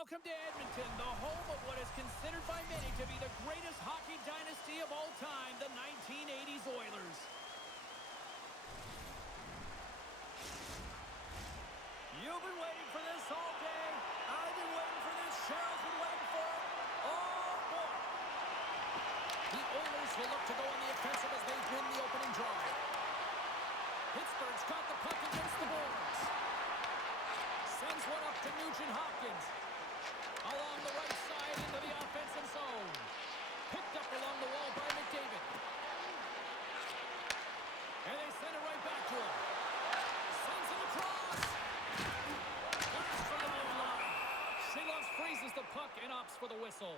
Welcome to Edmonton, the home of what is considered by many to be the greatest hockey dynasty of all time, the 1980s Oilers. You've been waiting for this all day. I've been waiting for this. Cheryl's been waiting for it. Oh, boy. The Oilers will look to go on the offensive as they win the opening drive. Pittsburgh's got the puck against the boards. Sends one up to Nugent-Hopkins. Along the right side into the offensive zone. Picked up along the wall by McDavid. And they send it right back to him. Sends it across. Guns for the blue line. Silos freezes the puck and opts for the whistle.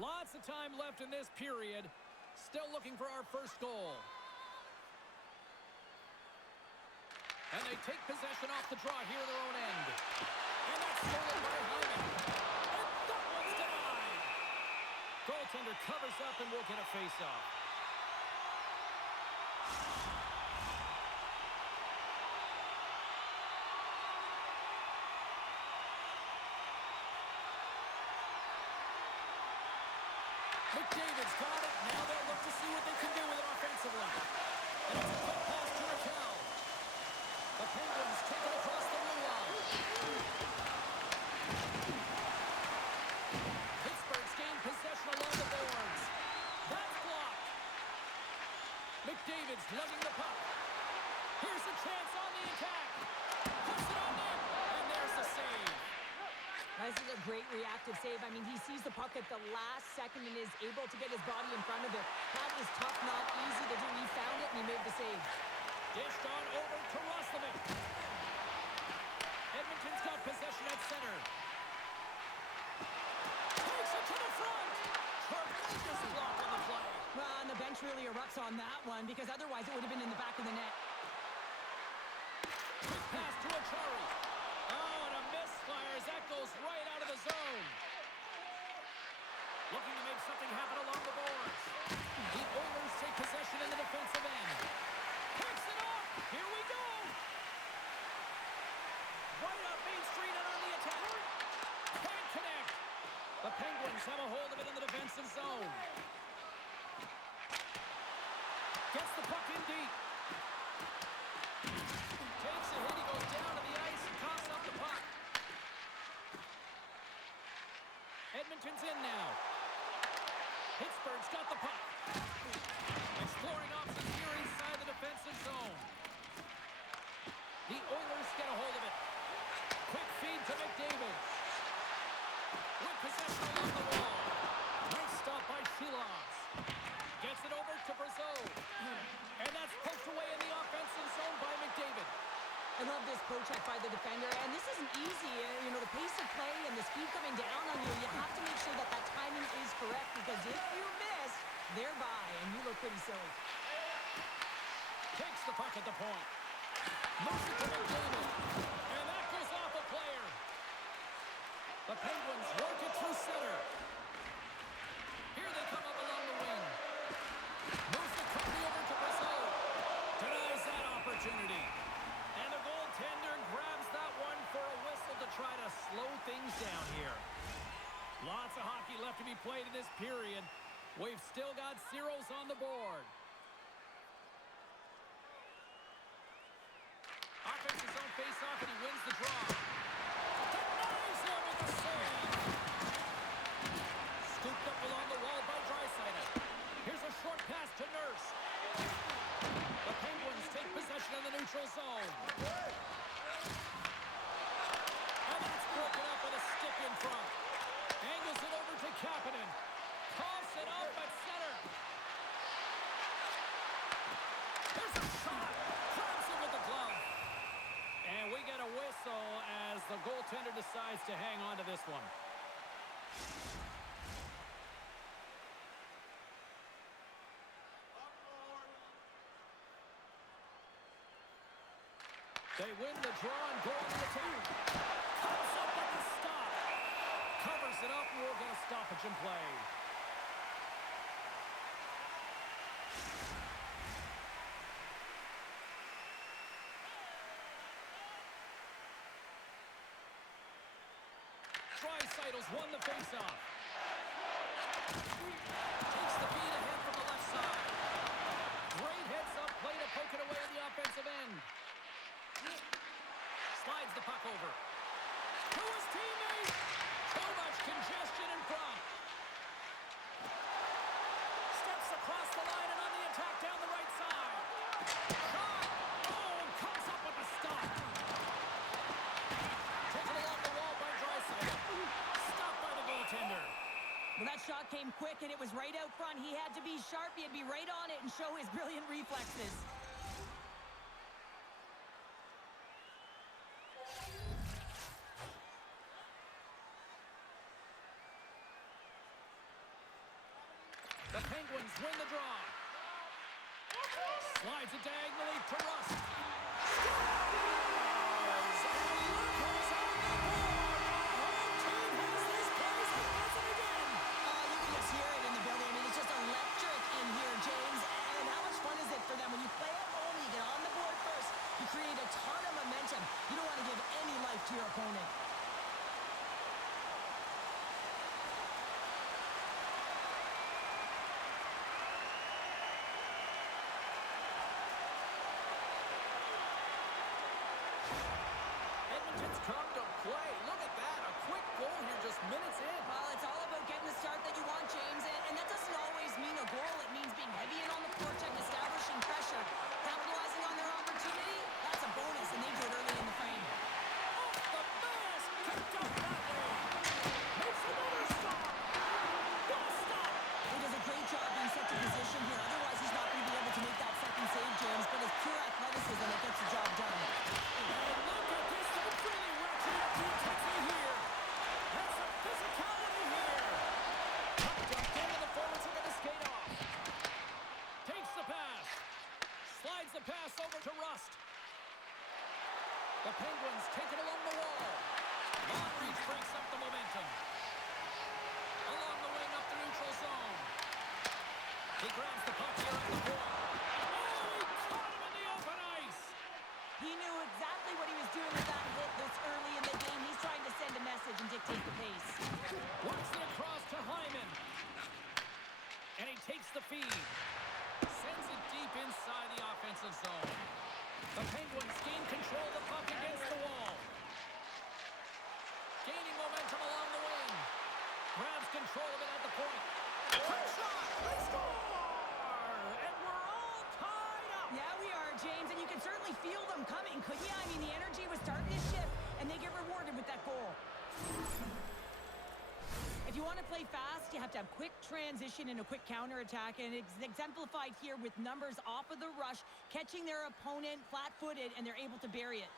Lots of time left in this period. Still looking for our first goal. And they take possession off the draw here in their own end. And that's stolen by Hyman. And that one's denied. Goaltender covers up and will get a face-off. McDavid's got it. Now they'll look to see what they can do with it offensively. And it's a quick pass to Raquel. The Penguins take it across the blue line. Pittsburgh's gained possession along the boards. That's blocked. McDavid's lugging the puck. Here's a chance on the attack. Puts it on net. And there's the save. This is a great reactive save. I mean, he sees the puck at the last second and is able to get his body in front of it. That is tough, not easy to do. He found it and he made the save. Dished on over to Roslovic. Edmonton's got possession at center. Takes it to the front. Tremendous block on the play. Well, and the bench really erupts on that one because otherwise it would have been in the back of the net. Quick pass to Achari. Oh, and a misfire as that goes right out of the zone. Looking to make something happen along the boards. The Oilers take possession in the defensive end. Picks it up. Here we go. Right up Main Street and on the attack. Can't connect. The Penguins have a hold of it in the defensive zone. Gets the puck in deep. Takes a hit. He goes down to the ice and coughs up the puck. Edmonton's in now. Pittsburgh's got the puck. Exploring options here inside the defensive zone. The Oilers get a hold of it. Quick feed to McDavid. With possession along the wall. Nice stop by Silas. Gets it over to Brazeau. And that's poked away in the offensive zone by McDavid. I love this poke check by the defender, and this isn't easy. You know, the pace of play and the speed coming down on you, you have to make sure that that timing is correct, because if you miss, they're by, and you look pretty silly. Takes the puck at the point. Moves it to McDavid. And that goes off a player. The Penguins work it through center. Here they come up along the wing. Moves the company over to Brazeau. Denies that opportunity. And the goaltender grabs that one for a whistle to try to slow things down here. Lots of hockey left to be played in this period. We've still got zeros on the board. Offensive zone face-off, and he wins the draw. Denies him with the save. Scooped up along the wall by Draisaitl. Here's a short pass to Nurse. The Penguins take possession in the neutral zone. And that's broken up with a stick in front. Angles it over to Kapanen. Toss it up at center. There's a shot. Grabs him with the glove. And we get a whistle as the goaltender decides to hang on to this one. They win the draw and go on the attack. Comes up with the stop. Covers it up, and we'll get a stoppage in play. Draisaitl's won the faceoff. Takes the feed ahead from the left side. Great heads-up play to poke it away at the offensive end. Slides the puck over. To his teammate. Too much congestion in front. Steps across the line and on the attack down the right side. Shot. Oh, comes up with a stop. Taken along the wall by Draisaitl. Stopped by the goaltender. Well, that shot came quick, and it was right out front. He had to be sharp. He had to be right on it and show his brilliant reflexes. The Penguins win the draw. Slides it diagonally to Rust. Scores! And look who's on the board! The home team has this place and does it again! You can just hear it in the building. I mean, it's just electric in here, James. And how much fun is it for them? When you play at home, you get on the board first. You create a ton of momentum. You don't want to give any life to your opponent. Edmonton's come to play. Look at that. A quick goal here just minutes in. Well, it's all about getting the start that you want, James. And that doesn't always mean a goal. It means being heavy in on the forecheck, establishing pressure. Capitalizing on their opportunity, that's a bonus, and they do it early in the frame. Off the mask. Kicked out that way. Makes another stop. Don't stop. He does a great job being set to position here. Otherwise, he's not going to be able to make that second save, James. But his pure athleticism, it gets the job done. And look at this. It's really ratcheted up the intensity here. That's some physicality here. Puck dumped into the forwards are going to skate off. Takes the pass. Slides the pass over to Rust. The Penguins take it along the wall. Long reach breaks up the momentum. Along the wing up the neutral zone. He grabs the puck here at the point. Oh, he caught him in the open ice. He knew exactly what he was doing with that hit this early in the game. He's trying to send a message and dictate the pace. Works it across to Hyman. And he takes the feed. Sends it deep inside the offensive zone. The Penguins gain control of the puck against the wall. Gaining momentum along the wing. Grabs control of it at the point. Quick shot! They score! And we're all tied up! Yeah, we are, James, and you can certainly feel them coming, couldn't you? I mean, the energy was starting to shift, and they get rewarded with that goal. If you want to play fast, you have to have quick transition and a quick counterattack, and it's exemplified here with numbers off of the rush, catching their opponent flat-footed, and they're able to bury it.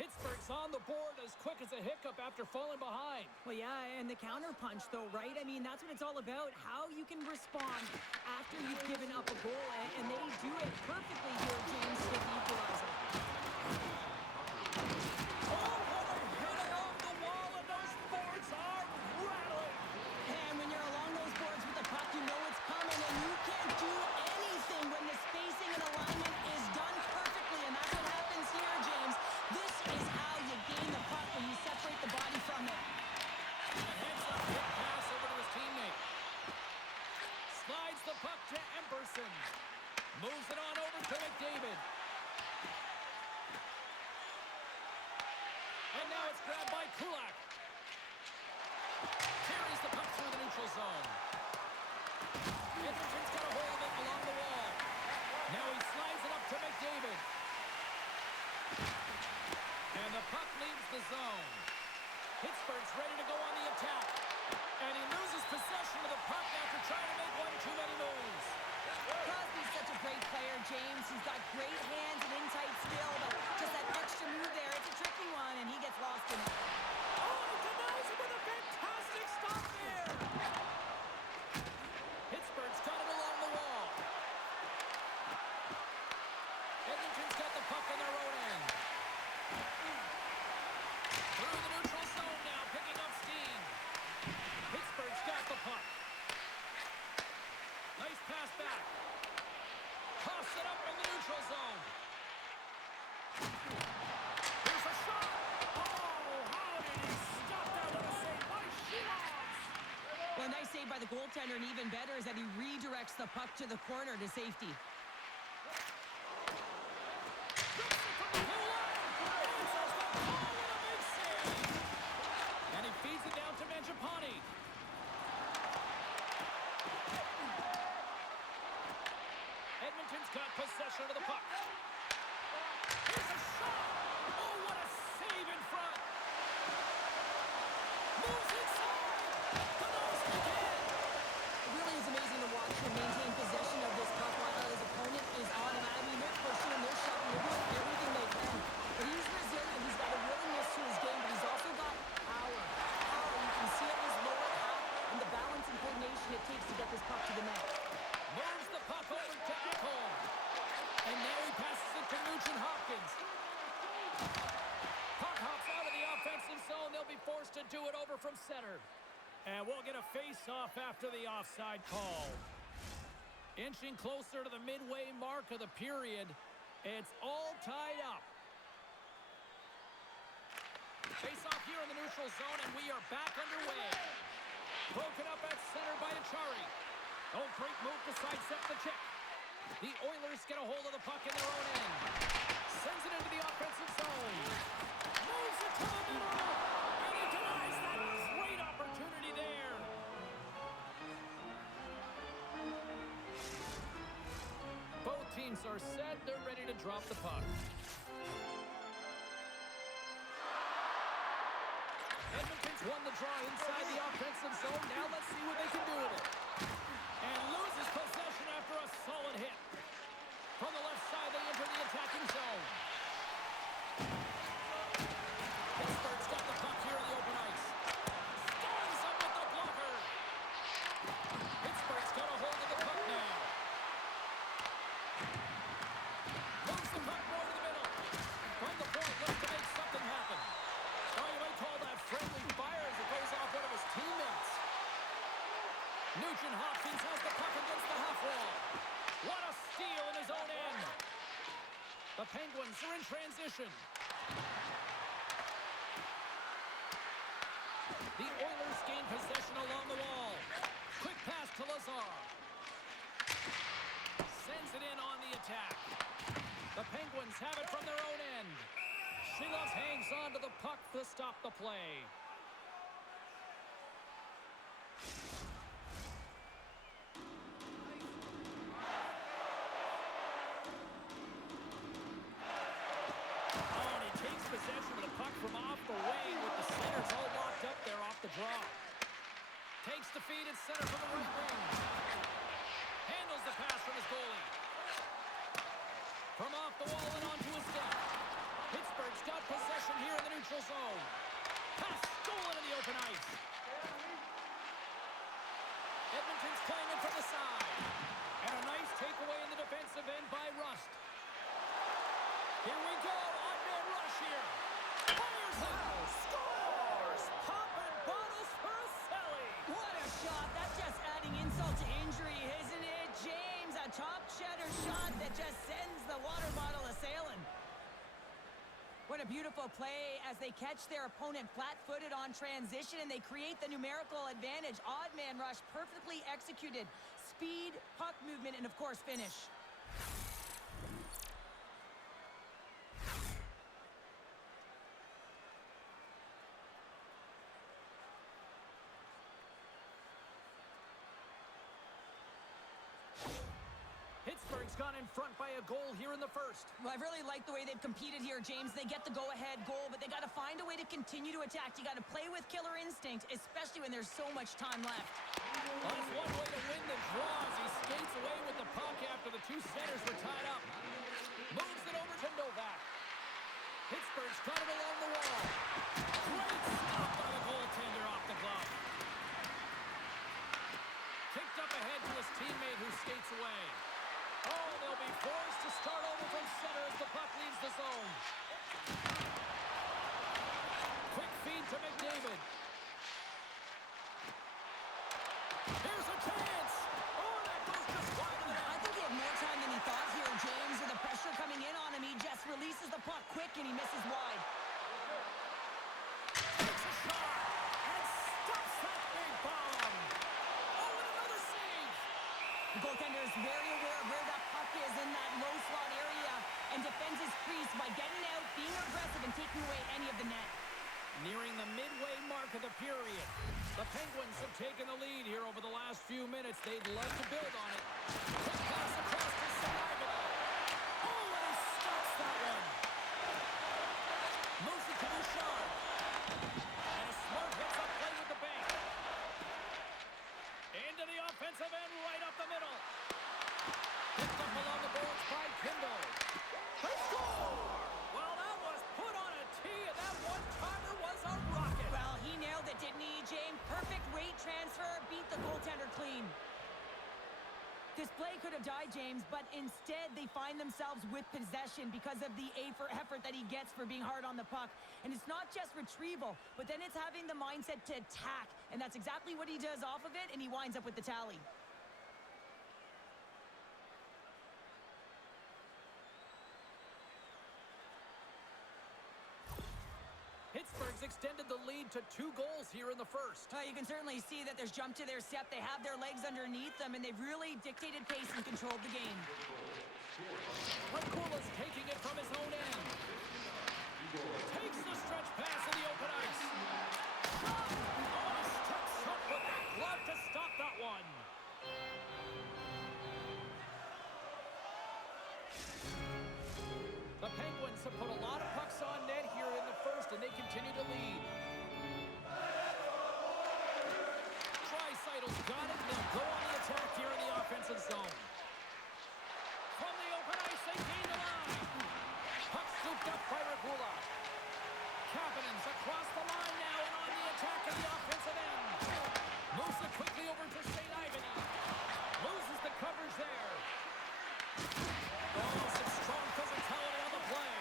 Pittsburgh's on the board as quick as a hiccup after falling behind. Well, yeah, and the counterpunch, though, right? I mean, that's what it's all about, how you can respond after you've given up a goal, and they do it perfectly here, James, with the equalizer. Oh, what a hit along the wall, and those boards are rattling. And when you're along those boards with the puck, you know it's coming, and you can't do anything when the spacing and alignment is done perfectly, and that's what happens here, James. This is how you gain the puck when you separate the body from it. A heads-up hit pass over to his teammate. Slides the puck to Emberson. Moves it on over to McDavid. And now it's grabbed by Kulak. Carries the puck through the neutral zone. Edmonton's got a hold of it along the wall. Now he slides it up to McDavid. And the puck leaves the zone. Pittsburgh's ready to go on the attack. And he loses possession of the puck after trying to make one too many moves. Crosby's such a great player, James. He's got great hands and in-tight skill, but just that extra move there, it's a tricky one, and he gets lost in it. Oh, he denies him with a fantastic stop there. Pittsburgh's got it along the wall. Edmonton's got the puck on their own end. Well, a nice save by the goaltender, and even better is that he redirects the puck to the corner to safety. And he feeds it down to Mangiapane. Edmonton's got possession of the puck. Here's a shot! Oh, what a save in front! Moves inside! Canoes again! It really is amazing to watch him maintain possession of this puck while his opponent is on him. I mean, they're pushing him, they're shoving, they're doing everything they can. But he's resilient. He's got a willingness to his game, but he's also got power. Power, you can see it in his lower half and the balance and coordination it takes to get this puck to the net. Moves the puck over to Ekholm. And now he passes it to Nugent Hopkins. Puck hops out of the offensive zone. They'll be forced to do it over from center. And we'll get a face-off after the offside call. Inching closer to the midway mark of the period. It's all tied up. Face-off here in the neutral zone, and we are back underway. Broken up at center by Achari. Oh, great move to sidestep the check. The Oilers get a hold of the puck in their own end. Sends it into the offensive zone. Moves it to the middle. And he denies that. Great opportunity there. Both teams are set. They're ready to drop the puck. Edmonton's won the draw inside the offensive zone. Now let's see what they can do with it. And loses possession after a solid hit. From the left side, they enter the attacking zone. Pittsburgh's got the puck here in the open ice. Storms up with the blocker. Pittsburgh's got a hold of the puck now. Moves the puck more to the middle. From the point, looks to make something happen. Oh, you might call that friendly fire as it goes off one of his teammates. Nugent Hopkins has the puck against the half wall. What a steal in his own end. The Penguins are in transition. The Oilers gain possession along the wall. Quick pass to Lazar. Sends it in on the attack. The Penguins have it from their own end. Shilovs hangs on to the puck to stop the play. Possession of the puck from off the wing with the centers all locked up there off the draw. Takes the feed at center from the right wing. Handles the pass from his goalie. From off the wall and onto his stick. Pittsburgh's got possession here in the neutral zone. Pass stolen in the open ice. Edmonton's playing it from the side. And a nice takeaway in the defensive end by Rust. Here we go. Odd-man rush here. Fires it. Scores. Popping bottles for a Selly. What a shot. That's just adding insult to injury, isn't it, James? A top cheddar shot that just sends the water bottle a-sailing. What a beautiful play as they catch their opponent flat-footed on transition and they create the numerical advantage. Odd man rush, perfectly executed. Speed, puck movement, and of course finish. Pittsburgh's gone in front by a goal here in the first. Well, I really like the way they've competed here, James. They get the go-ahead goal, but they got to find a way to continue to attack. You got to play with killer instinct, especially when there's so much time left. Well, that's one way to win the draw as he skates away with the puck after the two centers were tied up. Moves it over to Novak. Pittsburgh's got it along the wall. Great stop by the goaltender off the glove. Kicked up ahead to his teammate who skates away. Oh, they'll be forced to start over from center as the puck leaves the zone. Quick feed to McDavid. Here's a chance. Oh, that goes just wide of the net. I think he had more time than he thought here, James. With the pressure coming in on him, he just releases the puck quick and he misses wide. Takes a shot and stops that big bomb. The goaltender is very aware of where that puck is in that low slot area and defends his crease by getting out, being aggressive, and taking away any of the net. Nearing the midway mark of the period. The Penguins have taken the lead here over the last few minutes. They'd love to build on it. Quick pass across to Sullivan. Oh, and he stops that one. Moves it to Bouchard. And a smart hits up play with the bank. Into the offensive end, right up the middle. Picked up along the boards by Kindle. They score! Well, that was put on a tee, and that one-timer was a rocket. Well, he nailed it, didn't he, James? Perfect weight transfer, beat the goaltender clean. This play could have died, James, but instead they find themselves with possession because of the effort that he gets for being hard on the puck. And it's not just retrieval, but then it's having the mindset to attack. And that's exactly what he does off of it, and he winds up with the tally. Pittsburgh's extended the lead to 2 goals here in the first. You can certainly see that there's jump to their step. They have their legs underneath them, and they've really dictated pace and controlled the game. Rakula's taking it from his own end. Takes the stretch pass in the open ice. Oh, steps up with the glove to stop that one. The Penguins have put a lot of pucks on net here in the first, and they continue to lead. Dreisaitl's got it, and they'll go on the attack here in the offensive zone. From the open ice, they gain the line. Puck scooped up by Rakula. Kapanen's across the line now and on the attack at the offensive end. Moves it quickly over to St. Ivany. Loses the coverage there. Oh, some strong physicality on the play.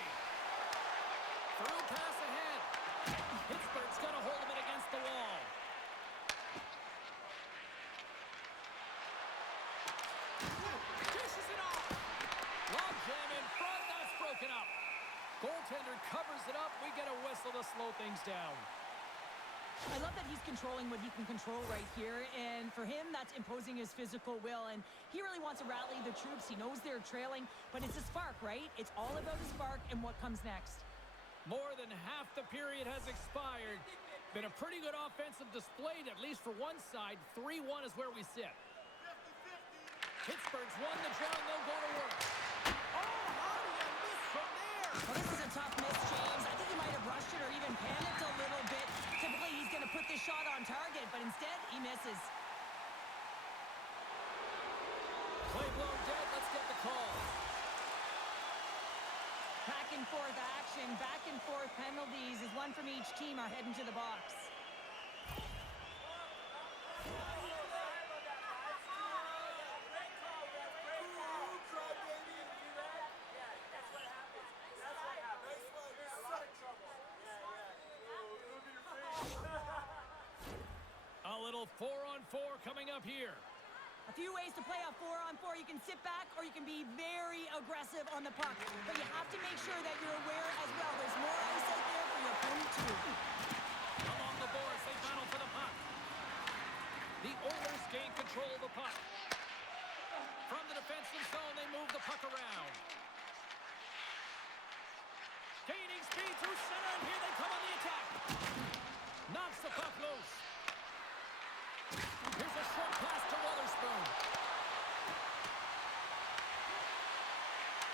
Through pass ahead. Pittsburgh's got a hold of it against the wall. Dishes it off. Log jam in front. That's broken up. Goaltender covers it up. We get a whistle to slow things down. I love that he's controlling what he can control right here, and for him, that's imposing his physical will, and he really wants to rally the troops. He knows they're trailing, but it's a spark, right? It's all about the spark and what comes next. More than half the period has expired. Been a pretty good offensive display, at least for one side. 3-1 is where we sit. Pittsburgh's won the draw, and they'll go to work. Oh, how do you miss from there? Well, this is a tough miss, James. I think he might have rushed it or even panicked a little bit. Typically, he's going to put this shot on target, but instead, he misses. Play blown dead. Let's get the call. Back and forth action, back and forth penalties as one from each team are heading to the box. A little 4-on-4 coming up here. A few ways to play a 4-on-4. You can sit back or you can be very aggressive on the puck. But you have to make sure that you're aware as well. There's more ice out there for your opponent too. Along the boards, they battle for the puck. The Oilers gain control of the puck. From the defensive zone, they move the puck around. Gaining speed through center, and here they come on the attack. Knocks the puck loose. Here's a short pass to Witherspoon.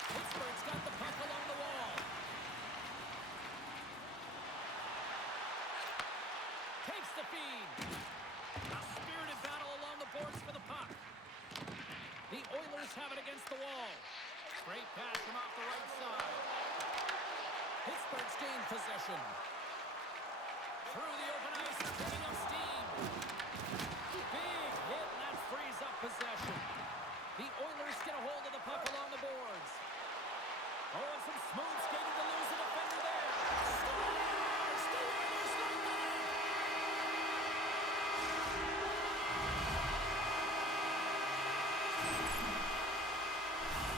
Pittsburgh's got the puck along the wall. Takes the feed. A spirited battle along the boards for the puck. The Oilers have it against the wall. Great pass from off the right side. Pittsburgh's gained possession. Through the open ice, they're picking up steam. Big hit, and that frees up possession. The Oilers get a hold of the puck along the boards. Oh, and some smooth skating to lose the defender there. Scores! The Oilers got that!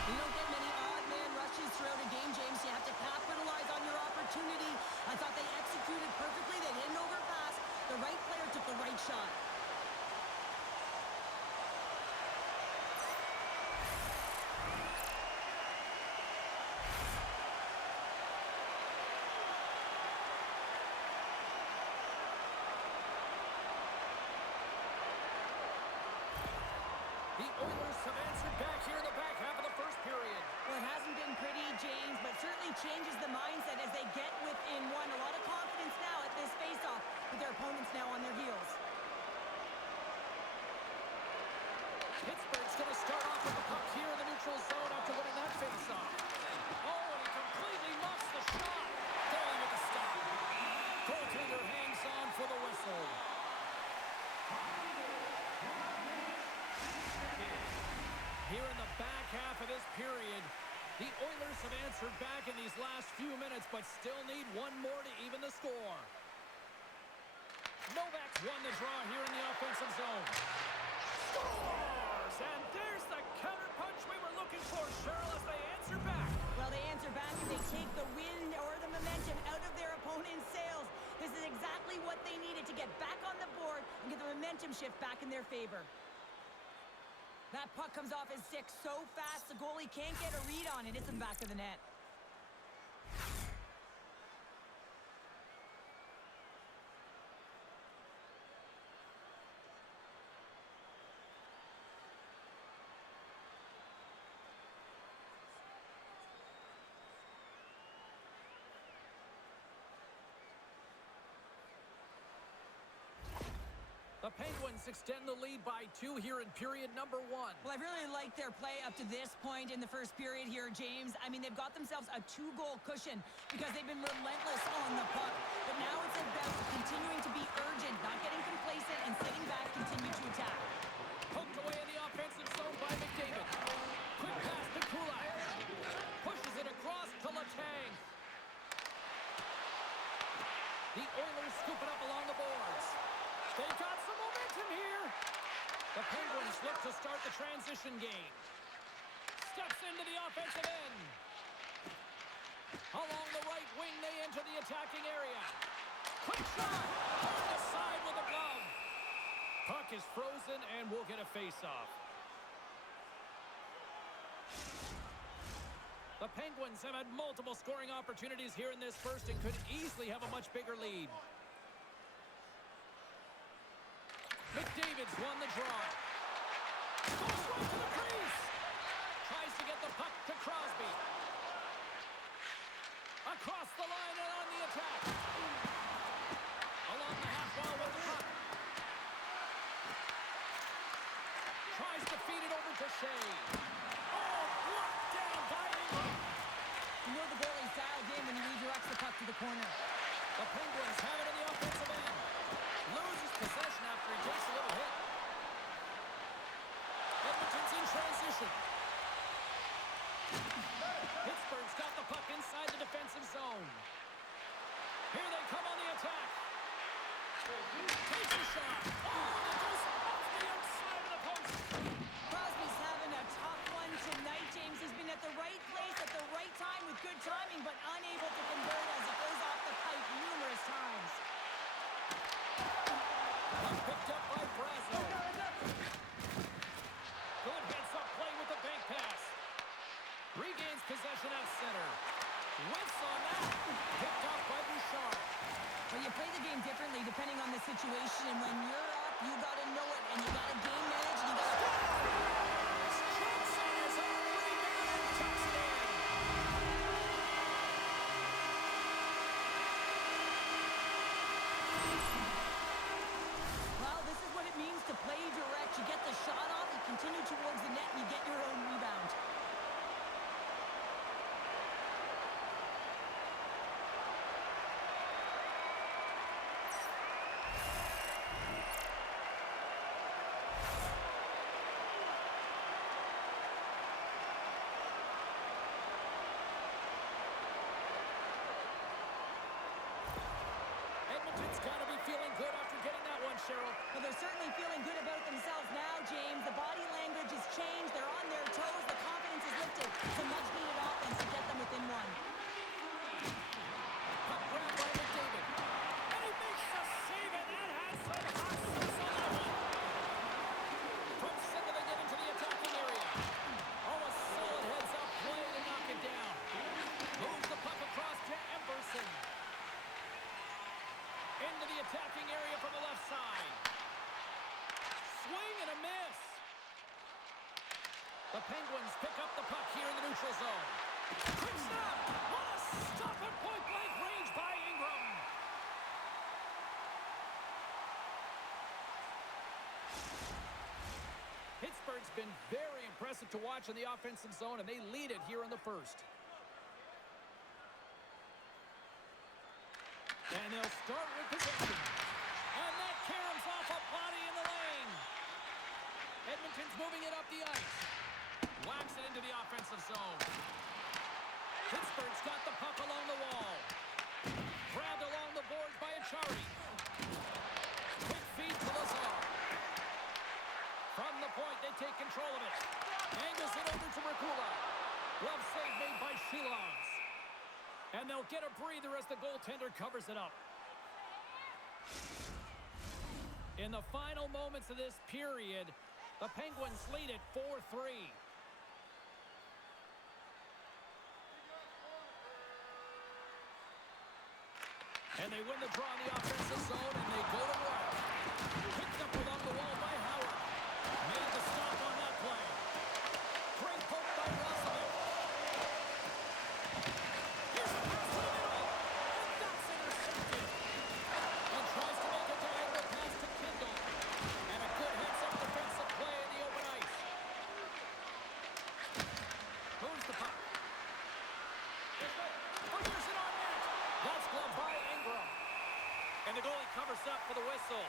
You don't get many odd man rushes throughout a game, James. You have to capitalize on your opportunity. I thought they James, but certainly changes the mindset as they get within one. A lot of confidence now at this face-off with their opponents now on their heels. Pittsburgh's going to start off with the puck here in the neutral zone after winning that face-off. Oh, and he completely muffs the shot. Goalie with the stop. Goaltender hangs on for the whistle. Here in the back half of this period, the Oilers have answered back in these last few minutes, but still need one more to even the score. Novak's won the draw here in the offensive zone. Scores! And there's the counterpunch we were looking for, Cheryl, as they answer back. Well, they answer back and they take the wind or the momentum out of their opponent's sails. This is exactly what they needed to get back on the board and get the momentum shift back in their favor. That puck comes off his stick so fast, the goalie can't get a read on it. It's in the back of the net. The Penguins extend the lead by 2 here in period number 1. Well, I really like their play up to this point in the first period here, James. I mean, they've got themselves a 2-goal cushion because they've been relentless on the puck. But now it's about continuing to be urgent, not getting complacent, and sitting back, continue to attack. Poked away in the offensive zone by McDavid. Quick pass to Kulak. Pushes it across to Letang. The Oilers scoop it up along the boards. They got some momentum here. The Penguins look to start the transition game. Steps into the offensive end. Along the right wing, they enter the attacking area. Quick shot. On the side with a glove. Puck is frozen, and we'll get a face-off. The Penguins have had multiple scoring opportunities here in this first and could easily have a much bigger lead. McDavid's won the draw. Goes right to the crease. Tries to get the puck to Crosby. Across the line and on the attack. Along the half wall with the puck. Tries to feed it over to Shea. Oh, blocked down by Ingram. You know the goalie's dialed in when he redirects the puck to the corner. The Penguins have it in the offensive end. Loses possession after he takes a little hit. Edmonton's in transition. Pittsburgh's got the puck inside the defensive zone. Here they come on the attack. Takes a shot. Oh, and it goes off the outside of the post. Crosby's having a tough one tonight, James. He's been at the right place at the right time with good timing, but unable to convert as it goes off the pipe numerous times. Picked up by Brasso. Good heads-up play with the bank pass. Regains possession at center. Whiffs on that. Picked up by Bouchard. Well, you play the game differently depending on the situation. When you're up, you got to know it, and you got to game manage, and you got to... Johnson is on a rebound and touchdown. Well, this is what it means to play direct. You get the shot off, you continue towards the net, and you get your own rebound. Edmonton's got to be feeling good after getting that one, Cheryl. Well, they're certainly feeling good about themselves now, James. The body language has changed. They're on their toes. The confidence is lifted. It's a much-needed offense to get them within one. Puck grab by McDavid. And he makes the save, and that has some hot sauce on that one. From center, they get into the attacking area. Oh, a solid heads-up play to knock it down. Moves the puck across to Emberson. Into the attacking area from the left side. Swing and a miss. The Penguins pick up the puck here in the neutral zone. Picks it up. What a stop at point-blank range by Ingram. Pittsburgh's been very impressive to watch in the offensive zone, and they lead it here in the first. And they'll start with possession. And that caroms off a body in the lane. Edmonton's moving it up the ice. Whacks it into the offensive zone. Pittsburgh's got the puck along the wall. Grabbed along the boards by Achari. Quick feed to Lazar. From the point, they take control of it. Angles it over to Merkula. Glove save made by Shilons. And they'll get a breather as the goaltender covers it up. In the final moments of this period, the Penguins lead it 4-3. And they win the draw in the offensive zone, and they go to work. Picked up along the wall by Howard. Made the stop on that play. Great poke by Rossman. Here's a pass to the middle. And that's intercepted. And tries to make a diagonal pass to Kendall. And a good heads-up defensive play in the open ice. Moves the puck. Fires it on net. That's gloved by Ingram. And the goalie covers up for the whistle.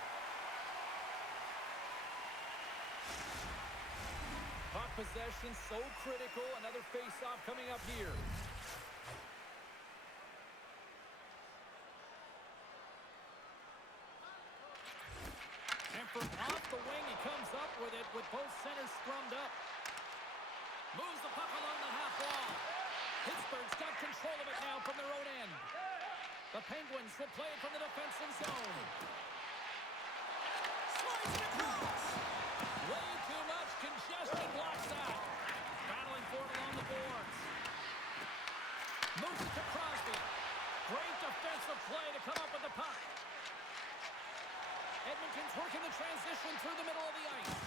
Puck possession so critical. Another face-off coming up here. And from off the wing, he comes up with it with both centers scrummed up. Moves the puck along the half wall. Pittsburgh's got control of it now from their own end. The Penguins will play it from the defensive zone. Slides it across. Way too much congestion blocks that. Battling for it along the boards. Moves it to Crosby. Great defensive play to come up with the puck. Edmonton's working the transition through the middle of the ice.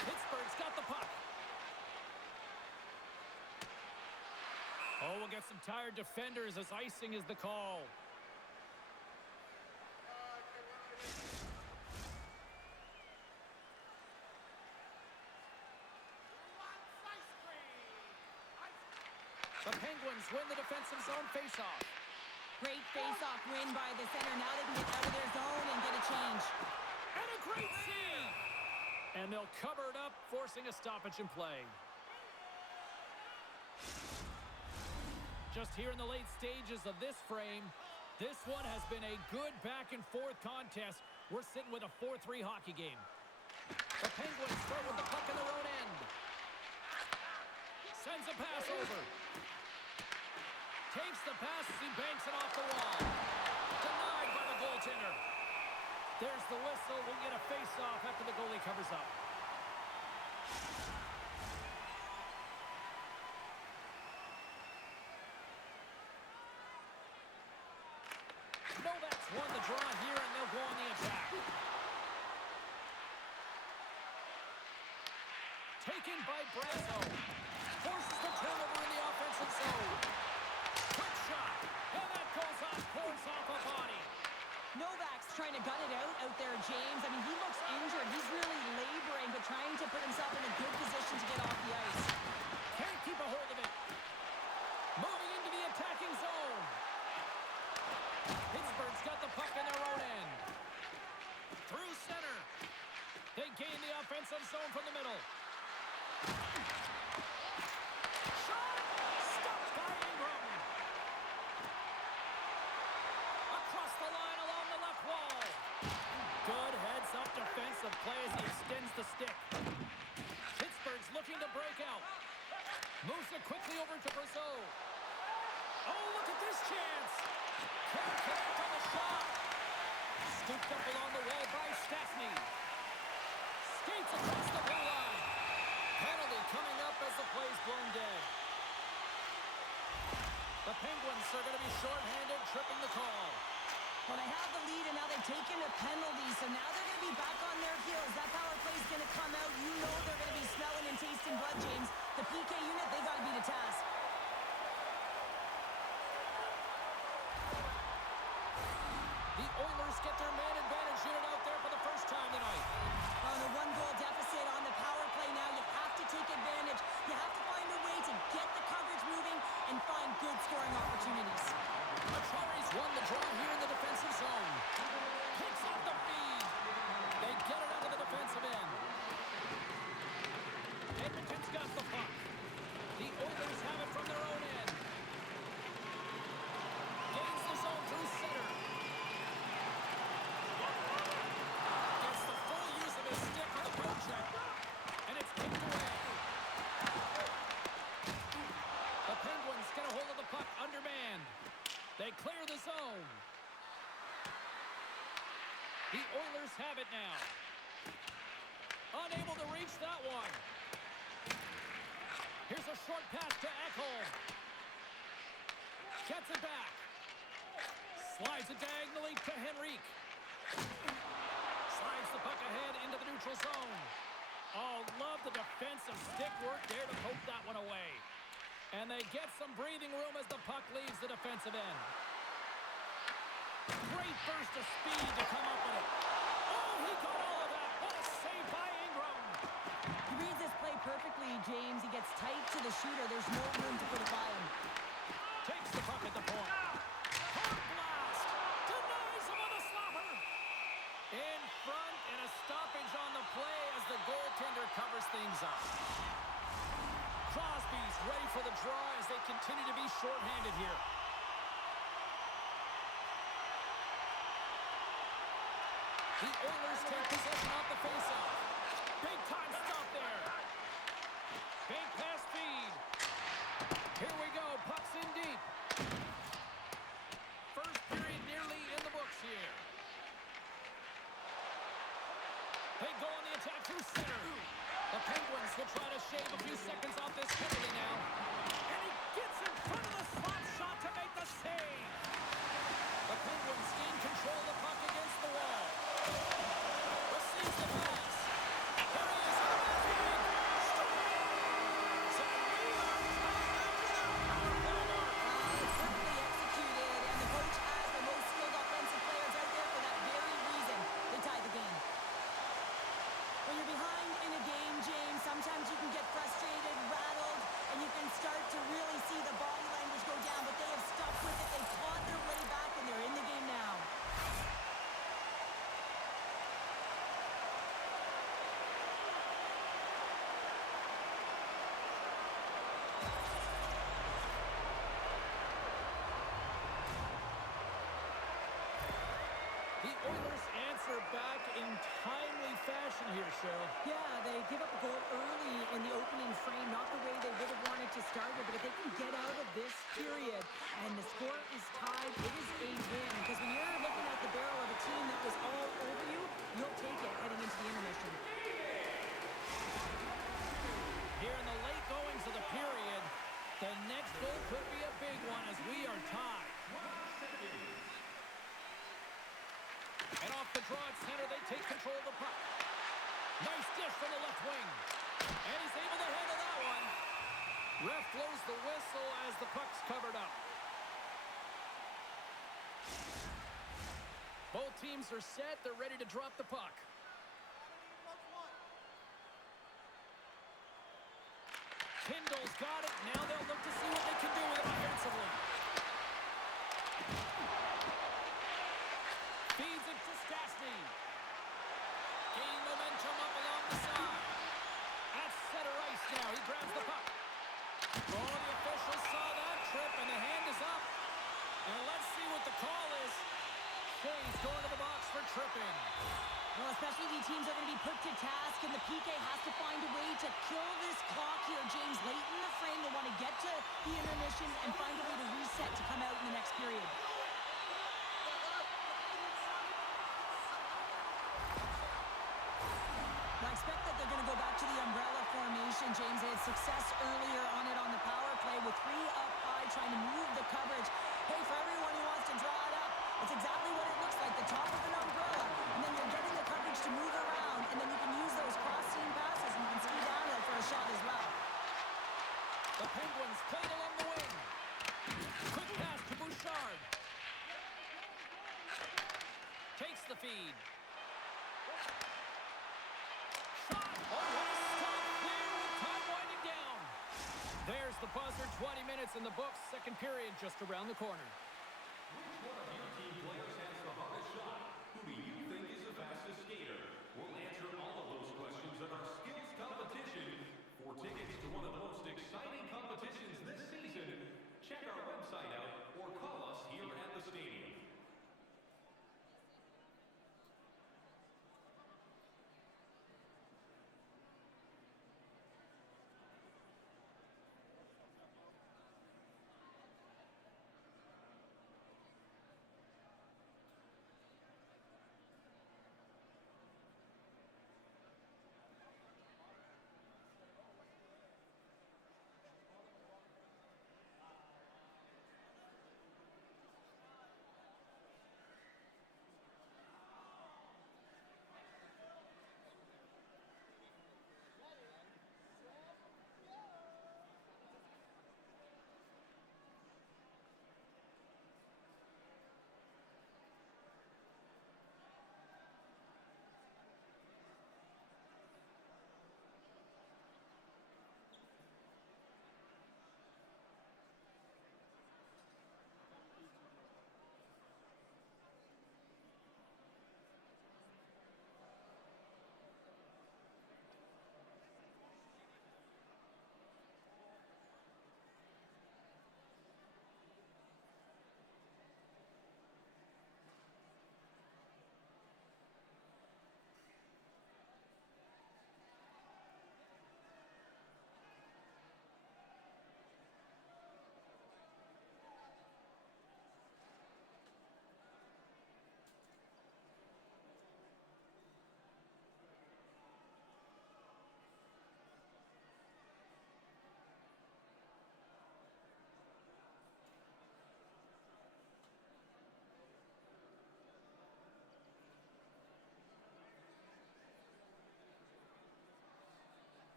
Pittsburgh's got the puck. Oh, we'll get some tired defenders as icing is the call. The Penguins win the defensive zone faceoff. Great face-off win by the center. Now they can get out of their zone and get a change. And a great save! And they'll cover it up, forcing a stoppage in play. Just here in the late stages of this frame, this one has been a good back-and-forth contest. We're sitting with a 4-3 hockey game. The Penguins start with the puck in their own end. Sends a pass over. Takes the pass as he banks it off the wall. Denied by the goaltender. There's the whistle. We'll get a face-off after the goalie covers up. Novak's won the draw here, and they'll go on the attack. Taken by Brasso. Forces the turnover in the offensive zone. Quick shot. And that goes off course off a body. Novak's trying to gut it out there, James. I mean, he looks injured. He's really laboring, but trying to put himself in a good position to get off the ice. Can't keep a hold of it. Moving into the attacking zone. Pittsburgh's got the puck in their own end. Through center. They gain the offensive zone from the middle. Shot! Stopped by Ingram. Across the line along the left wall. Good heads-up defensive play as he extends the stick. Pittsburgh's looking to break out. Moves it quickly over to Brasso. Oh, look at this chance. Can't connect on the shot. Scooped up along the wall by Stastny. Skates across the blue line. Penalty coming up as the play's blown dead. The Penguins are going to be shorthanded, tripping the call. Well, they have the lead, and now they've taken a penalty, so now they're going to be back on their heels. That power play is going to come out. You know they're going to be smelling and tasting blood, James. The PK unit, they got to be the task. have it now. Unable to reach that one. Here's a short pass to Ekholm. Gets it back. Slides it diagonally to Henrique. Slides the puck ahead into the neutral zone. Oh, love the defensive stick work there to poke that one away. And they get some breathing room as the puck leaves the defensive end. Great burst of speed to come up with it. Oh, he got all of that. What a save by Ingram. He reads this play perfectly, James. He gets tight to the shooter. There's no room to put it by him. Takes the puck at the point. Hard blast. Denies him on the slapper. In front and a stoppage on the play as the goaltender covers things up. Crosby's ready for the draw as they continue to be shorthanded here. The Oilers take possession off the faceoff. Big time stop there. Big pass feed. Here we go. Puck's in deep. First period nearly in the books here. They go on the attack through center. The Penguins will try to shave a few seconds off this penalty now. And he gets in front of the slot shot to make the save. The Penguins in control of the puck against the wall. Receives the pass. There he is. Perfectly executed, and the coach has the most skilled offensive players out there for that very reason. They tie the game. When you're behind in a game, James, sometimes you can get frustrated, rattled, and you can start to really see the body language go down, but they have stuck with it. They clawed their way back, and they're in the game now. The Oilers answer back in timely fashion here, Cheryl. Yeah, they give up a goal early in the opening frame, not the way they would have wanted to start it, but if they can get out of this period and the score is tied, it is a win. Because when you're looking at the barrel of a team that was all over you, you'll take it heading into the intermission. Here in the late goings of the period, the next goal could be a big one as we are tied. And off the draw at center, they take control of the puck. Nice dish from the left wing. And he's able to handle that one. Ref blows the whistle as the puck's covered up. Both teams are set. They're ready to drop the puck. Kindle's got it. Now they'll look to see what they can do with it offensively. Feeds it to Stastny. Gain momentum up along the side. At center ice now. He grabs the puck. Oh, the officials saw that trip, and the hand is up. And let's see what the call is. Shea's going to the box for tripping. Well, especially the teams are going to be put to task, and the PK has to find a way to kill this clock here, James. Late in the frame, they want to get to the intermission and find a way to reset to come out in the next period. I expect that they're going to go back to the umbrella formation, James. They had success earlier on it on the power play with 3 up high trying to move the coverage. Hey, for everyone who wants to draw it up, it's exactly what it looks like, the top of an umbrella. And then you're getting the coverage to move around, and then you can use those cross-seam passes, and you can ski downhill for a shot as well. The Penguins played along the wing. Quick pass to Bouchard. Takes the feed. There's the buzzer. 20 minutes in the books. Second period just around the corner. Which one of your team players has the hardest shot? Who do you think is the fastest skater? We'll answer all of those questions in our skills competition. For tickets to one of the most exciting competitions this season, check our website out or call us here at the stadium.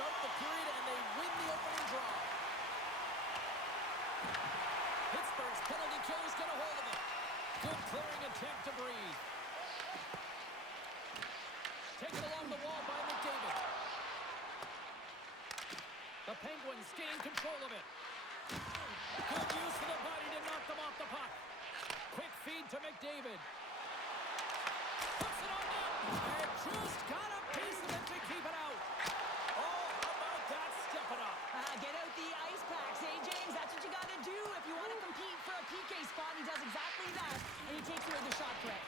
start the period, and they win the opening draw. Pittsburgh's penalty killers get a hold of it. Good clearing attempt to breathe. Taken along the wall by McDavid. The Penguins gain control of it. Good use of the body to knock them off the puck. Quick feed to McDavid. Puts it on net. And just got a piece of it to keep it out. Oh, how about that? Step it up. Get out the ice packs, hey, James? That's what you got to do if you want to compete for a PK spot. He does exactly that, and he takes away the shot threat.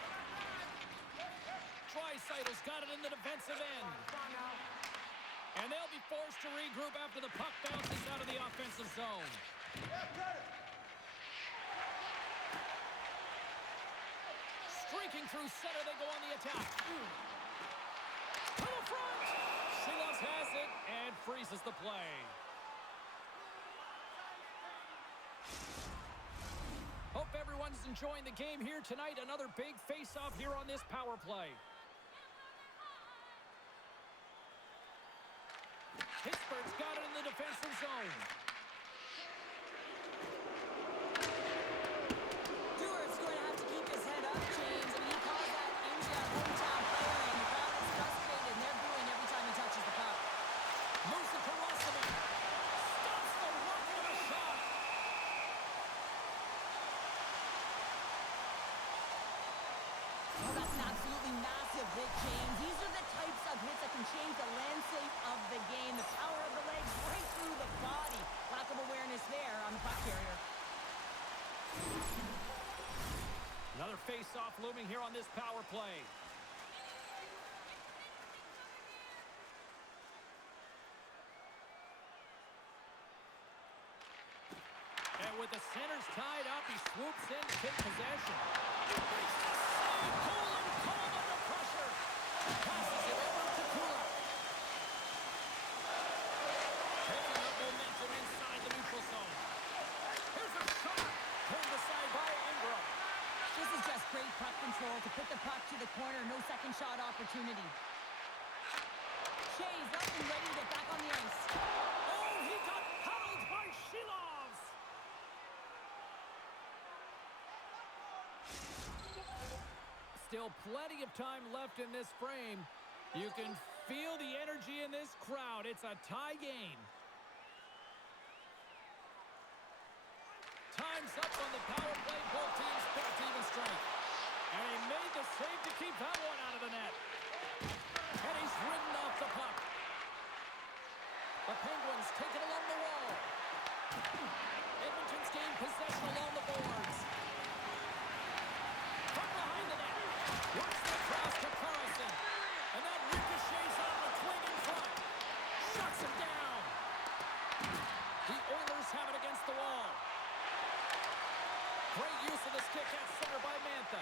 Draisaitl's got it in the defensive end. And they'll be forced to regroup after the puck bounces out of the offensive zone. Streaking through center, they go on the attack. To the front! Shilovs has it and freezes the play. Hope everyone's enjoying the game here tonight. Another big face-off here on this power play. Pittsburgh's got it in the defensive zone. Stewart's going to have to keep his head up, James. I mean, he calls that into a hometown player, and the crowd is frustrated, and they're booing every time he touches the puck. Moves it to Russell. Stops the rocket of a shot. Oh, that's an absolutely massive hit, James. These are the types of hits that can change the landscape of the game. The power of the legs right through the body. Lack of awareness there on the puck carrier. Another face-off looming here on this power play. And with the centers tied up, he swoops in to take possession. He makes the save. Cool and calm under pressure. Passes it over to Kula. Taking up momentum inside the neutral zone. Here's a shot. Turned aside by Ingram. This is just great puck control to put the puck to the corner. No second shot opportunity. Shea's up and ready to get back on the ice. Oh, he got paddled by Shilovs. Still plenty of time left in this frame. You can feel the energy in this crowd. It's a tie game. Time's up on the power play. Both teams back to even strength. And he made the save to keep that one out of the net. And he's ridden off the puck. The Penguins take it along the wall. Edmonton's gained possession along the boards. From behind the net. Works the cross to Carlson. And that ricochets off a twing in front. Shuts him down. The Oilers have it against the wall. Great use of the stick at center by Mantha.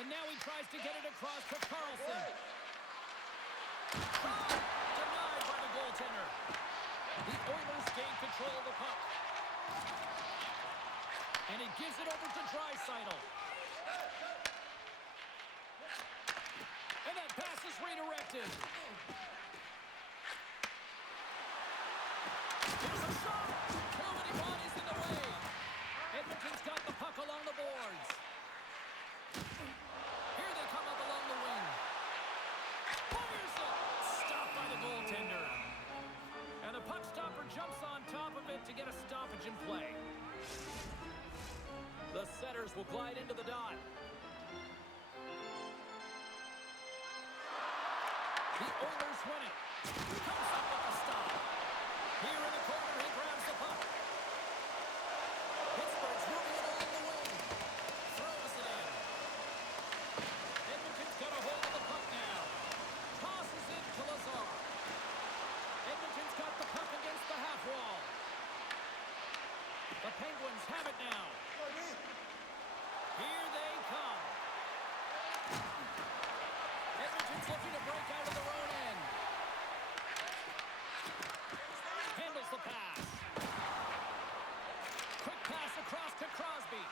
And now he tries to get it across to Carlson. Denied by the goaltender. The Oilers gain control of the puck. And he gives it over to Draisaitl. And that pass is redirected. Here's a shot. Too many bodies in the way. Edmonton's got the puck along the boards. Here they come up along the wing. Fires it. Stopped by the goaltender. And the puck stopper jumps on top of it to get a stoppage in play. The setters will glide into the dot. The Oilers win it. Comes up with the stop. Here in the corner, he grabs the puck. Pittsburgh's moving it along the wing. Throws it in. Edmonton's got a hold of the puck now. Tosses it to Lazar. Edmonton's got the puck against the half wall. The Penguins have it now. Here they come. Edmonton's looking to break out of their own end. Handles the pass. Quick pass across to Crosby.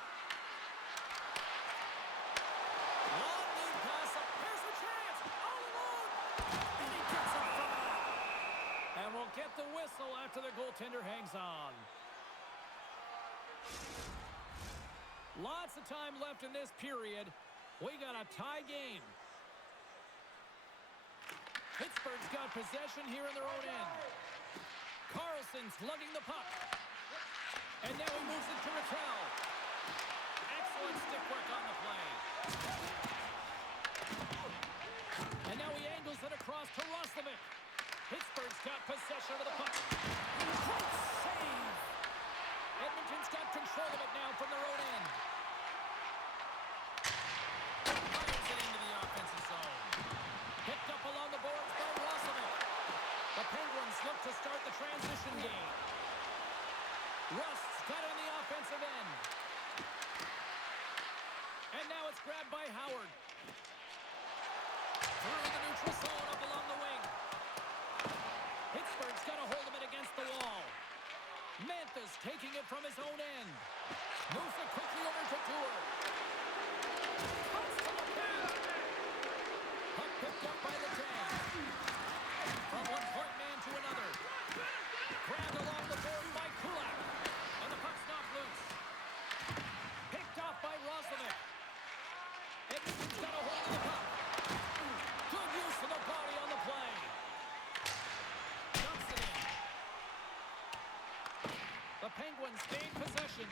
Long lead pass up. Here's the chance. All alone. And he gets it from that. Lots of time left in this period. We got a tie game. Pittsburgh's got possession here in their own end. Carlson's lugging the puck. And now he moves it to Rattel. Excellent stick work on the play. And now he angles it across to Roslovic. Pittsburgh's got possession of the puck. Great save! Edmonton's got control of it now from their own end. Fires it into the offensive zone. Picked up along the boards by Roslovic. The Penguins look to start the transition game. Rust's got it on the offensive end. And now it's grabbed by Howard. Through the neutral zone up along the wing. Pittsburgh's got a hold of it against the wall. Manthis taking it from his own end. Moves it quickly over to Tour. Cuts to the paint. Puck picked up by the 10. From one point man to another. Grabbed along the board by Kulak. And the puck's knocked loose. Picked off by Roslovic. Edmonton's got a hold of the puck. Good use of the body on the play. Dumps it in. The Penguins gain possession.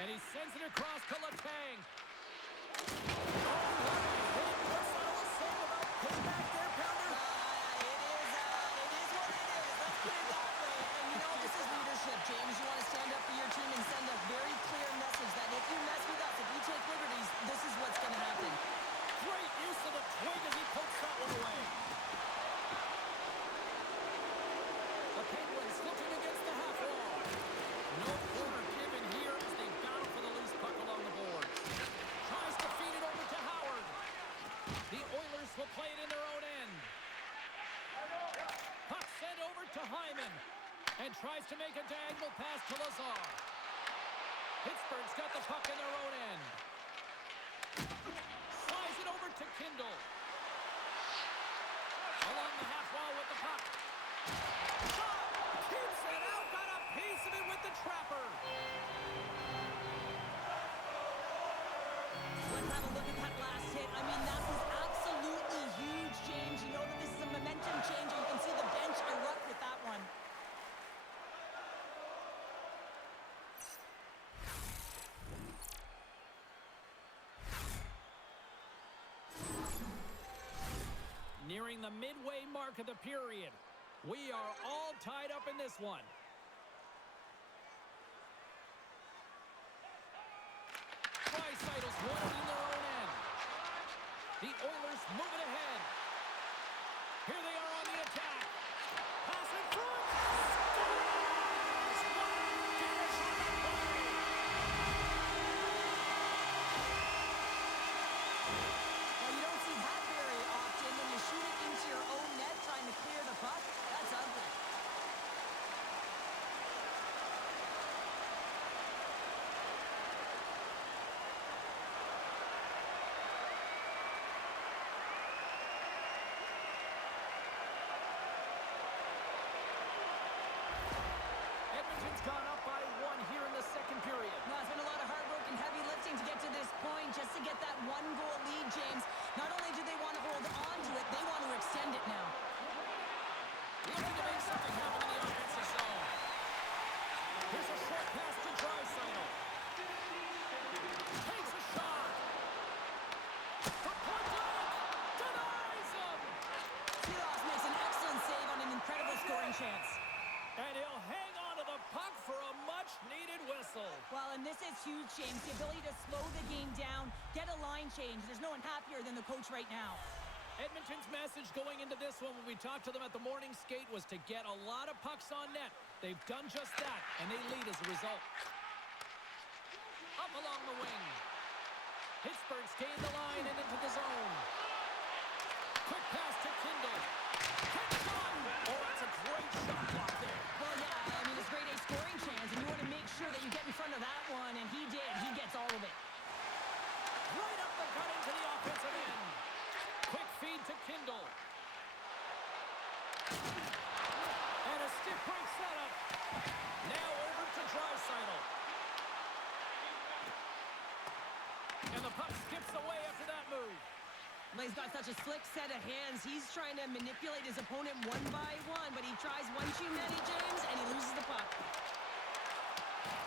And he sends it across to Letang. What's all the same about payback there, Pounder? It is what it is. Let's put it that way. And you know, this is leadership, James. You want to stand up for your team and send a very clear message that if you mess with us, if you take liberties, this is what's going to happen. Great use of the twig as he pokes that one away. The Penguins looking against the half wall. No corner given here as they battle for the loose puck along the boards. Tries to feed it over to Howard. The Oilers will play it in their own end. Puck sent over to Hyman. And tries to make a diagonal pass to Lazar. Pittsburgh's got the puck in their own end. Slides it over to Kindle. Along the half wall with the puck. Shot! Keeps it out. Got a piece of it with the trapper. Let's have a look at that last hit. I mean, that was absolutely huge, James. You know that this is a momentum changer. You can see the bench erupt with that one. Nearing the midway mark of the period. We are all tied up in this one. Draisaitl's won it in their own end. The Oilers move it ahead. Here they are on the attack. Pass in front. Scores! What a finish on the play! Well, you don't see that very often when you shoot it into your own net trying to clear the puck. That's ugly. Edmonton's gone up by 1 here in the second period. Well, it's been a lot of hard work and heavy lifting to get to this point just to get that one-goal lead, James. Not only do they want to hold on to it, they want to extend it now. Looking to make something happen in the offensive zone. Here's a short pass to Draisaitl. Takes a shot. From point blank. Denies him. Silas makes an excellent save on an incredible scoring chance. And he'll hang on to the puck for a much-needed whistle. Well, and this is huge, James. The ability to slow the game down, get a line change. There's no one happier than the coach right now. Edmonton's message going into this one when we talked to them at the morning skate was to get a lot of pucks on net. They've done just that, and they lead as a result. Up along the wing. Pittsburgh's gained the line and into the zone. Quick pass to Kindle. Quick shot! Oh, that's a great shot block there. Well, yeah, I mean, it's grade A scoring chance, and you want to make sure that you get in front of that one, and he did. He gets all of it. Right up the gut into the offensive end. Quick feed to Kindle. And a stiff break setup. Now over to Draisaitl. And the puck skips away after that move. Well, he's got such a slick set of hands. He's trying to manipulate his opponent one by one, but he tries one too many, James, and he loses the puck.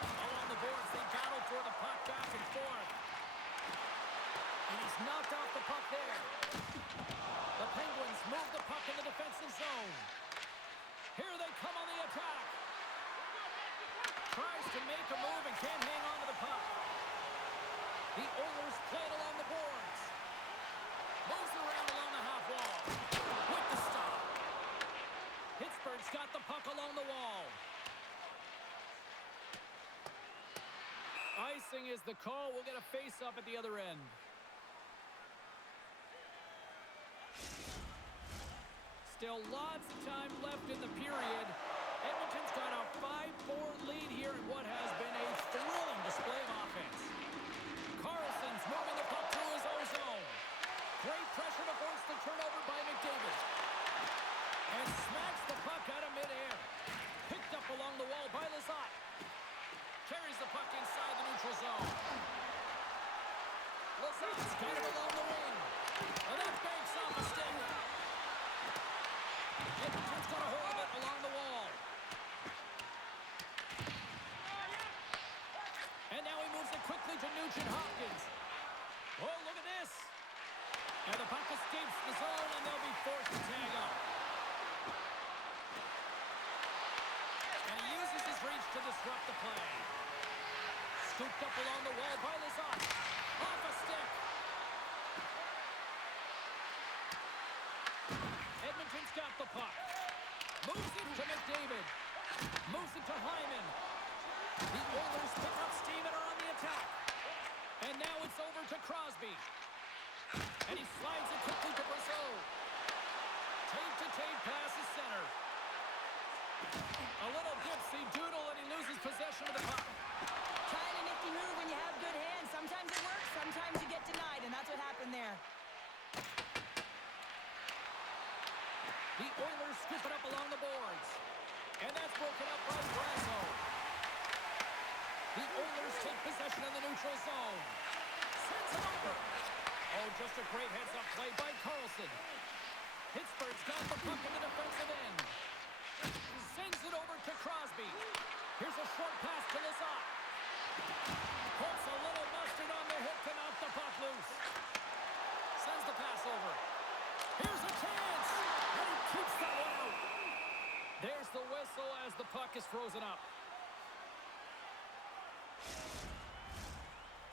Along the boards, they battle for the puck back and forth. And he's knocked off the puck there. The Penguins move the puck in the defensive zone. Here they come on the attack. Tries to make a move and can't hang on to the puck. The Oilers play it along the boards. Moves around along the half wall. With the stop. Pittsburgh's got the puck along the wall. Icing is the call. We'll get a face-up at the other end. Still lots of time left in the period. Edmonton's got a 5-4 lead here in what has been a thrilling display of offense. Carlson's moving the puck through his own zone. Great pressure to force the turnover by McDavid. And smacks the puck out of midair. Picked up along the wall by Lizotte. Carries the puck inside the neutral zone. Lizotte's got it along the wing. And that banks off a stick. Edmonton's got a hold of it along the wall. And now he moves it quickly to Nugent Hopkins. Oh, look at this. And the puck escapes the zone, and they'll be forced to tag up. And he uses his reach to disrupt the play. Scooped up along the wall by Lizotte. Off a stick. Edmonton's got the puck. Moves it to McDavid. Moves it to Hyman. The Oilers pick up steam and are on the attack. And now it's over to Crosby. And he slides it quickly to Brazeau. Tape-to-tape pass is center. A little dipsy doodle and he loses possession of the puck. Kind of nifty move when you have good hands. Sometimes it works, sometimes you get denied, and that's what happened there. The Oilers scoop it up along the boards. And that's broken up by Brazeau. The Oilers take possession in the neutral zone. Sends it over. Oh, just a great heads-up play by Carlson. Pittsburgh's got the puck in the defensive end. Sends it over to Crosby. Here's a short pass to Lizotte. Puts a little mustard on the hip to knock the puck loose. Sends the pass over. Here's a chance. And he keeps that one out. There's the whistle as the puck is frozen up.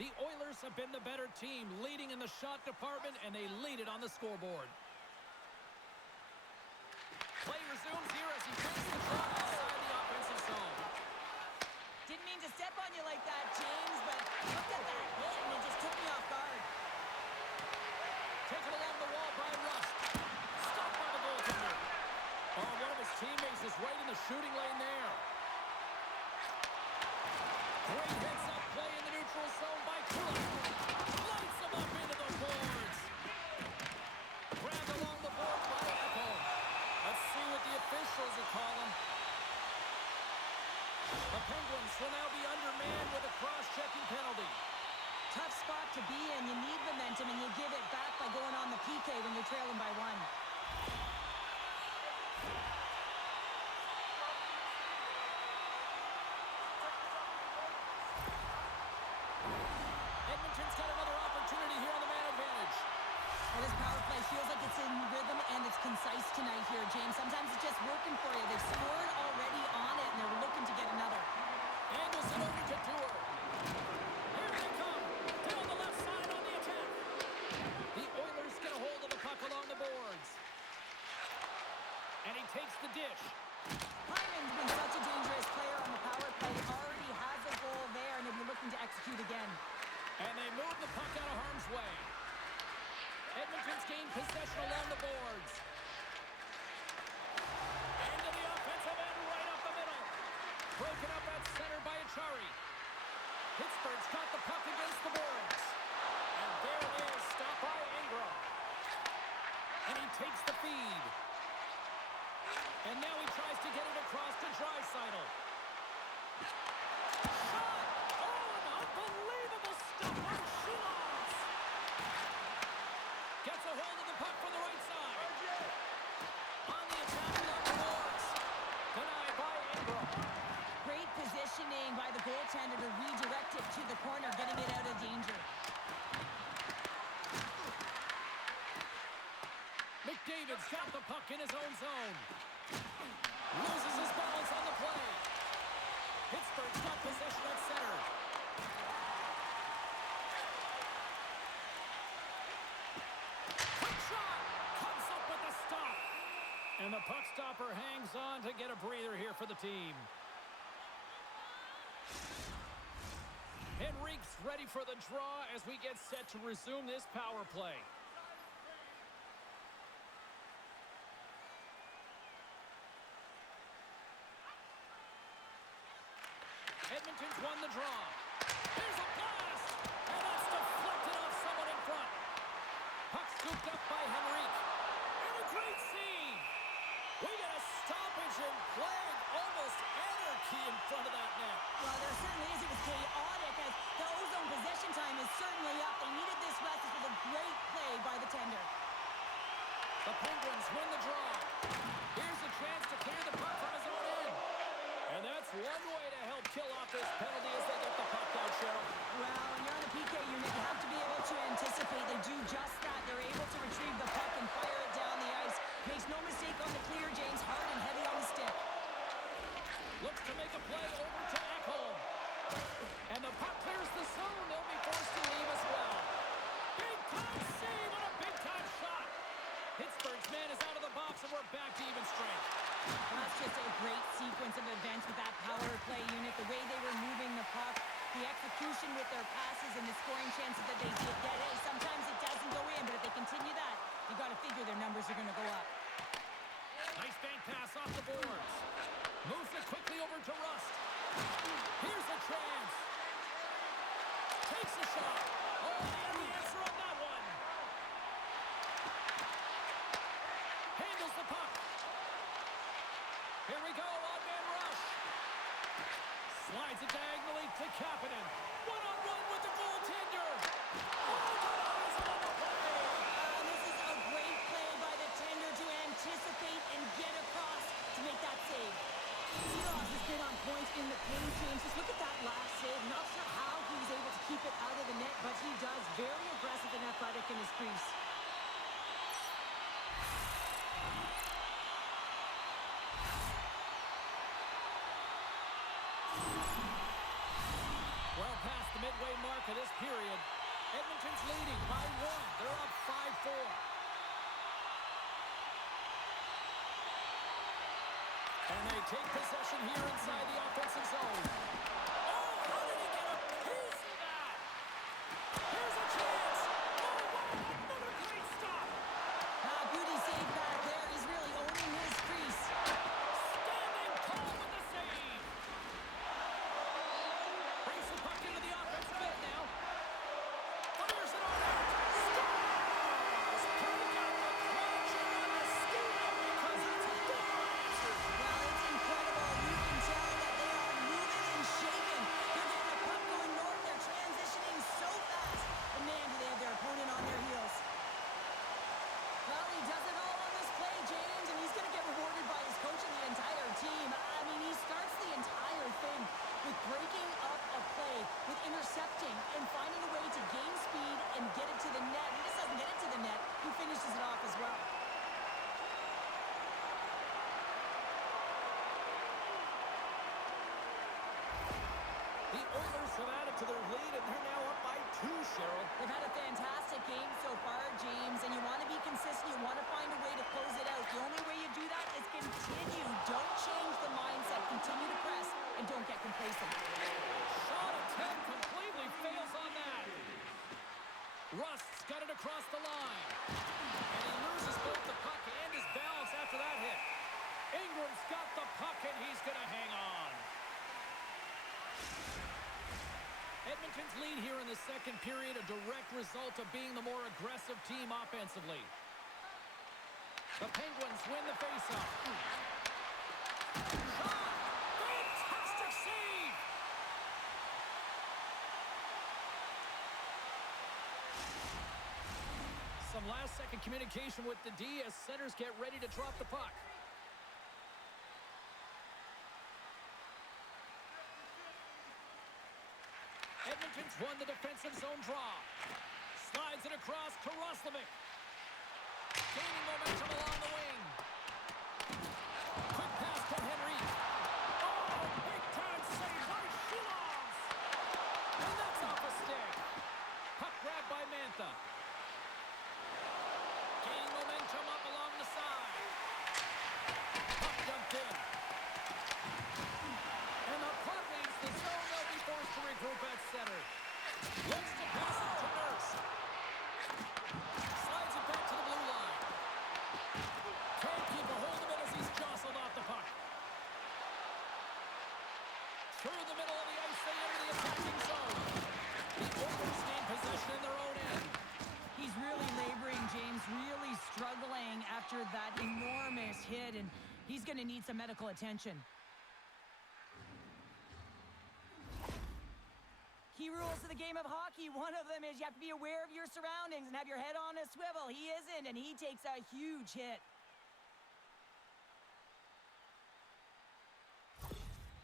The Oilers have been the better team, leading in the shot department, and they lead it on the scoreboard. Play resumes here as he takes the shot inside the offensive zone. Didn't mean to step on you like that, James, but look at that hit, and it just took me off guard. Taken along the wall by Rust. Stopped by the goaltender. Oh, one of his teammates is right in the shooting lane there. Great heads-up play in the neutral zone by Kulak. Lights him up into the boards. Grabbed along the boards by Echo. Let's see what the officials are calling. The Penguins will now be undermanned with a cross-checking penalty. Tough spot to be in. You need momentum, and you give it back by going on the PK when you're trailing by one. Edmonton's got another opportunity here on the man advantage. Well, this power play feels like it's in rhythm and it's concise tonight here, James. Sometimes it's just working for you. They've scored already on it, and they're looking to get another. Angles it over to Tour. Here they come. Down the left side on the attack. The Oilers get a hold of the puck along the boards. And he takes the dish. Hyman's been such a dangerous player on the power play. Already has a goal there, and he'll be looking to execute again. And they move the puck out of harm's way. Edmonton's gained possession along the boards. Into the offensive end, right up the middle. Broken up at center by Achari. redirect it to the corner, getting it out of danger. McDavid's got the puck in his own zone. Loses his balance on the play. Pittsburgh's got possession at center. Quick shot! Comes up with the stop. And the puck stopper hangs on to get a breather here for the team. Henrique's ready for the draw as we get set to resume this power play. Edmonton's won the draw. Here's a blast! And that's deflected off someone in front. Puck scooped up by Henrique. And a great save! We got a stoppage in play. Almost anarchy in front of that net. Well, there certainly is. It was chaotic as the ozone possession time is certainly up. They needed this rest. This was a great play by the tender. The Penguins win the draw. Here's a chance to clear the puck from his own end. And that's one way to help kill off this penalty as they get the puck out, Cheryl. Well, when you're on a PK unit, you have to be able to anticipate. They do just that. They're able to retrieve the puck and fire it down the ice. Makes no mistake on the clear, James. Hard and heavy on the stick. Looks to make a play over to Ekholm. And the puck clears the zone. They'll be forced to leave as well. Big time save and a big time shot. Pittsburgh's man is out of the box and we're back to even strength. Well, that's just a great sequence of events with that power play unit. The way they were moving the puck, the execution with their passes, and the scoring chances that they did get. Hey, sometimes it doesn't go in, but if they continue that, you got to figure their numbers are going to go up. Nice bank pass off the boards. Moves it quickly over to Rust. Here's a chance. Takes a shot. Oh, and the answer on that one. Handles the puck. Here we go, odd-man rush. Slides it diagonally to Kapanen. One-on-one with the goaltender. Oh, eyes on the play. This is a great play by the tender to anticipate and get across to make that save. Seaross has been on point in the paint, James. Just look at that last save. Not sure how he was able to keep it out of the net, but he does. Very aggressive and athletic in his crease. Well past the midway mark of this period. Edmonton's leading by 1. They're up 5-4. And they take possession here inside the offensive zone. Oh, how did he get a piece of that? Here's a chance. Oh, wow, another great stop. Beauty save back there. He's really owning his crease. Standing tall with the save. Brings the puck into the offensive end now. Fires it on out. Scores! Break out the crunch and the skate because it's a good answer. Well, it's incredible. You can tell that they are moving and shaking. They're getting the puck going north. They're transitioning so fast. And man, do they have their opponent on their heels. Well, he does it all on this play, James, and he's going to get rewarded by his coach and the entire team. I mean, he starts the entire thing with breaking up a play, with intercepting, and finding a way to gain speed and get it to the net. He just doesn't get it to the net. He finishes it off as well. The Oilers have added to their lead, and they're now up by 2, Cheryl. They've had a fantastic game so far, James, and you want to be consistent. You want to find a way to close it out. The only way you do that is continue. Don't change the mindset. Continue to press, and don't get complacent. Shot attempt completely fails on that. Rust's got it across the line. And he loses both the puck and his balance after that hit. Ingram's got the puck, and he's going to hang on. Edmonton's lead here in the second period, a direct result of being the more aggressive team offensively. The Penguins win the faceoff. Shot! Fantastic save! Some last-second communication with the D as centers get ready to drop the puck. Edmonton's won the defensive zone draw. Slides it across to Roslovic. Gaining momentum along the wing. Quick pass to Henry. Oh, big-time save by Shilovs. And that's off a stick. Puck grabbed by Mantha. Gaining momentum up along the side. Puck dumped in. And the puck leaves the zone. They'll be forced to regroup at center. Looks to pass it to Nurse. Slides it back to the blue line. Can't keep a hold of it as he's jostled off the puck. Through the middle of the ice, they enter the attacking zone. The Oilers gain possession in their own end. He's really laboring, James, really struggling after that enormous hit, and he's going to need some medical attention. Key rules to the game of hockey. One of them is you have to be aware of your surroundings and have your head on a swivel. He isn't, and he takes a huge hit.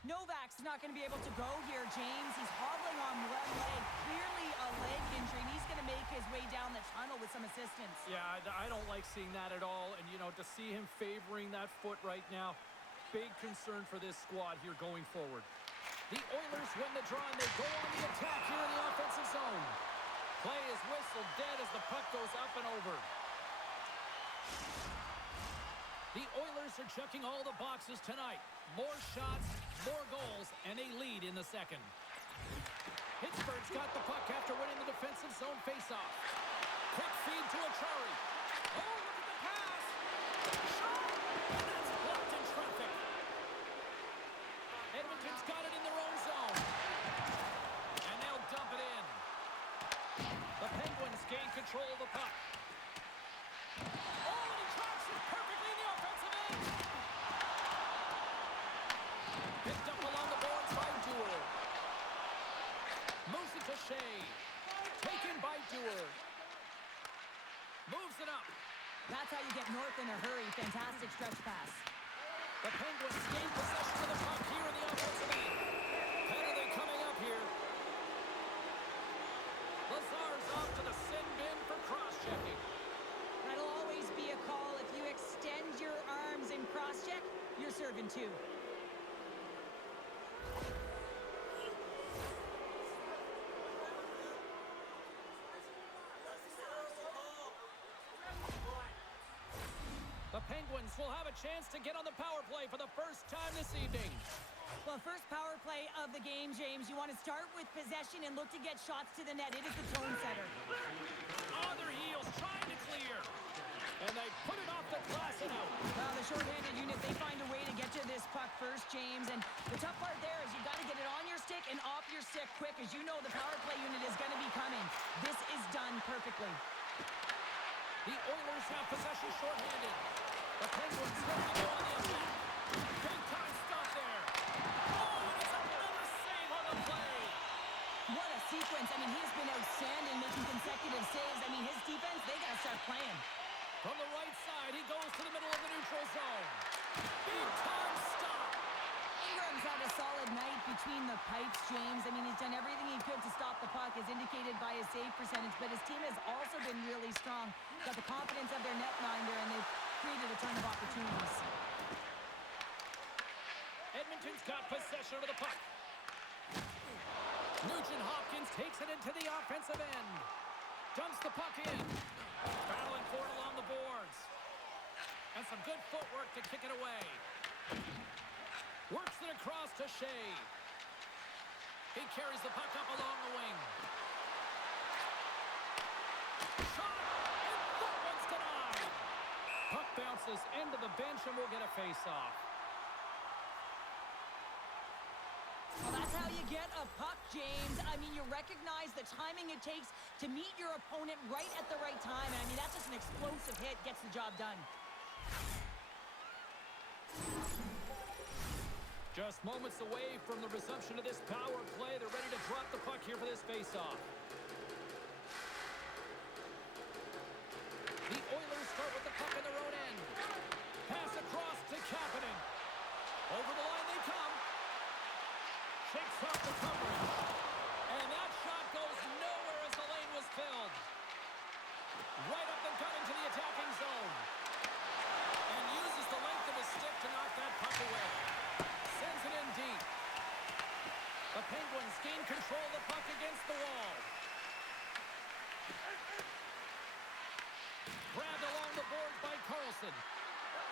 Novak's not going to be able to go here, James. He's hobbling on one leg, clearly a leg injury, and he's going to make his way down the tunnel with some assistance. Yeah, I don't like seeing that at all, and, to see him favoring that foot right now, big concern for this squad here going forward. The Oilers win the draw, and they go on the attack here in the offensive zone. Play is whistled dead as the puck goes up and over. The Oilers are checking all the boxes tonight. More shots, more goals, and they lead in the second. Pittsburgh's got the puck after winning the defensive zone faceoff. Quick feed to Achari. Oh, look at the pass! Shot! And that's blocked in traffic. Edmonton's got it in their own zone. And they'll dump it in. The Penguins gain control of the puck. Oh, and he tracks it perfectly in the offensive end. Picked up along the boards by Dewar. Moves it to Shea. Taken by Dewar. Moves it up. That's how you get north in a hurry. Fantastic stretch pass. The Penguins gain possession of the puck here in the offensive end. Penalty coming up here. Lazar's off to the sin bin for cross-checking. That'll always be a call. If you extend your arms in cross-check, you're serving two. The Penguins will have a chance to get on the power play for the first time this evening. Well, first power play of the game, James. You want to start with possession and look to get shots to the net. It is the tone setter. On their heels, trying to clear. And they put it off the glass and out. Well, the shorthanded unit, they find a way to get to this puck first, James. And the tough part there is you got to get it on your stick and off your stick quick. As you know, the power play unit is going to be coming. This is done perfectly. The Oilers have possession shorthanded. The Penguins ready to go on the attack. Big time stop there. Oh, and it's another save on the play. What a sequence. I mean, he has been outstanding making consecutive saves. I mean, his defense, they got to start playing. From the right side, he goes to the middle of the neutral zone. Big time stop. Ingram's had a solid night between the pipes, James. I mean, he's done everything he could to stop the puck, as indicated by his save percentage, but his team has also been really strong. Got the confidence of their netminder, and they've created a ton of opportunities. Edmonton's got possession of the puck. Nugent Hopkins takes it into the offensive end. Dumps the puck in. Battling for it along the boards. And some good footwork to kick it away. Works it across to Shea. He carries the puck up along the wing. Shot! And that one's denied! Puck bounces into the bench and we'll get a face-off. Well, that's how you get a puck, James. I mean, you recognize the timing it takes to meet your opponent right at the right time. And I mean, that's just an explosive hit, gets the job done. Just moments away from the resumption of this power play. They're ready to drop the puck here for this face-off. The Oilers start with the puck in their own end. Pass across to Kapanen. Over the line they come. Shakes off the coverage. And that gain control of the puck against the wall. Grabbed along the boards by Carlson.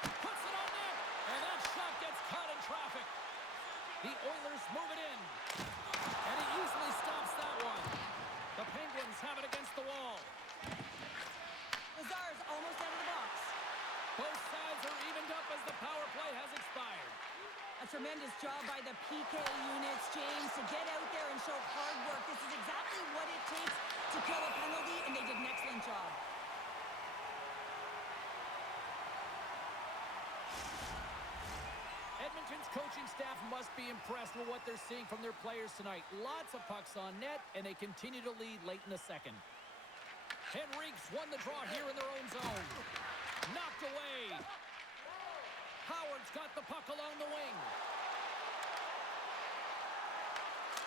Puts it on net, and that shot gets caught in traffic. The Oilers move it in, and he easily stops that one. The Penguins have it against the wall. Lazar's almost out of the box. Both sides are evened up as the power play has expired. A tremendous job by the PK units, James, to get out there and show hard work. This is exactly what it takes to kill a penalty, and they did an excellent job. Edmonton's coaching staff must be impressed with what they're seeing from their players tonight. Lots of pucks on net, and they continue to lead late in the second. Henrique's won the draw here in their own zone. Knocked away. Howard's got the puck along the wing.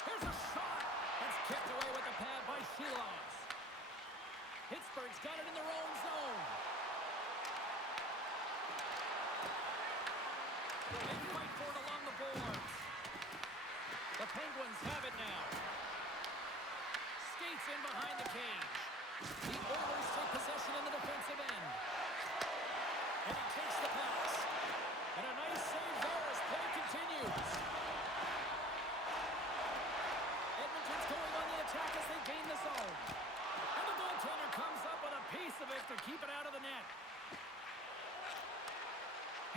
Here's a shot. That's kicked away with the pad by Shilovs. Pittsburgh's got it in their own zone. They fight for it along the boards. The Penguins have it now. Skates in behind the cage. The Oilers take possession in the defensive end. And he takes the pass. And a nice save there as play continues. Edmonton's going on the attack as they gain the zone. And the goaltender comes up with a piece of it to keep it out of the net.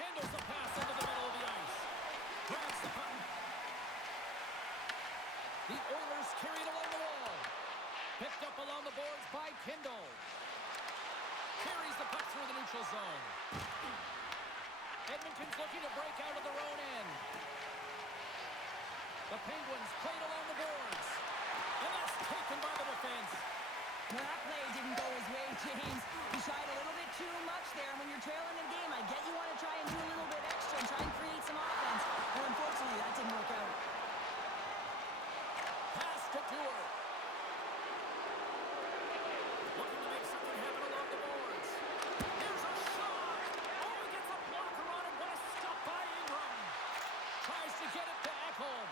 Handles the pass into the middle of the ice. Grabs the puck. The Oilers carry it along the wall. Picked up along the boards by Kindle. Carries the puck through the neutral zone. Edmonton's looking to break out of their own end. The Penguins played along the boards. And that's taken by the defense. Well, that play didn't go his way, James. He shied a little bit too much there. When you're trailing in the game, I get you want to try and do a little bit extra and try and create some offense. Well, unfortunately, that didn't work out. Pass to Dewar. Looking to make something happen along the boards. Here's a shot. Oh, he gets a blocker on it. What a stop by Ingram. Tries to get it to Ekholm.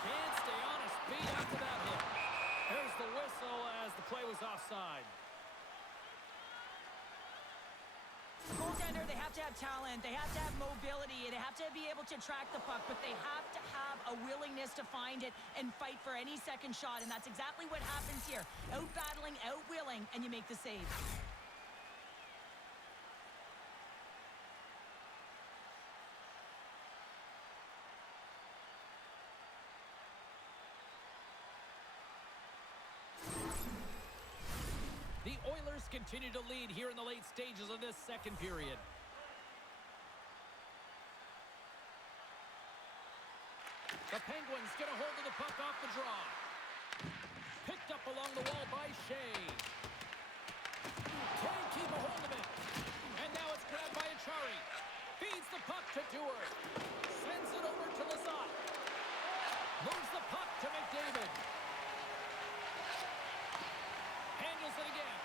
Can't stay on his feet after that hit. There's the whistle as the play was offside. Goaltender, they have to have talent, they have to have mobility, they have to be able to track the puck, but they have to have a willingness to find it and fight for any second shot, and that's exactly what happens here. Out-battling, out-willing, and you make the save. The Oilers continue to lead here in the late stages of this second period. The Penguins get a hold of the puck off the draw. Picked up along the wall by Shea. Can't keep a hold of it. And now it's grabbed by Achari. Feeds the puck to Dewar. Sends it over to Lazat. Moves the puck to McDavid. Handles it again.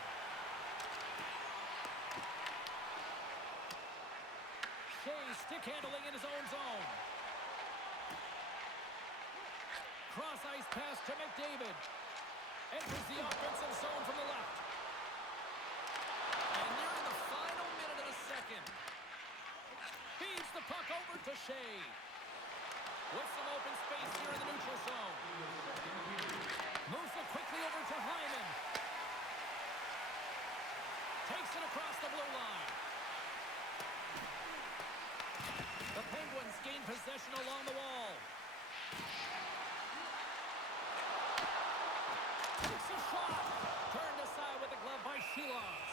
Shea stick handling in his own zone. Cross ice pass to McDavid. Enters the offensive zone from the left. And nearing the final minute of the second. Feeds the puck over to Shea. With some open space here in the neutral zone. Moves it quickly over to Hyman. Takes it across the blue line. The Penguins gain possession along the wall. Takes a shot. Turned aside with the glove by Shilovs.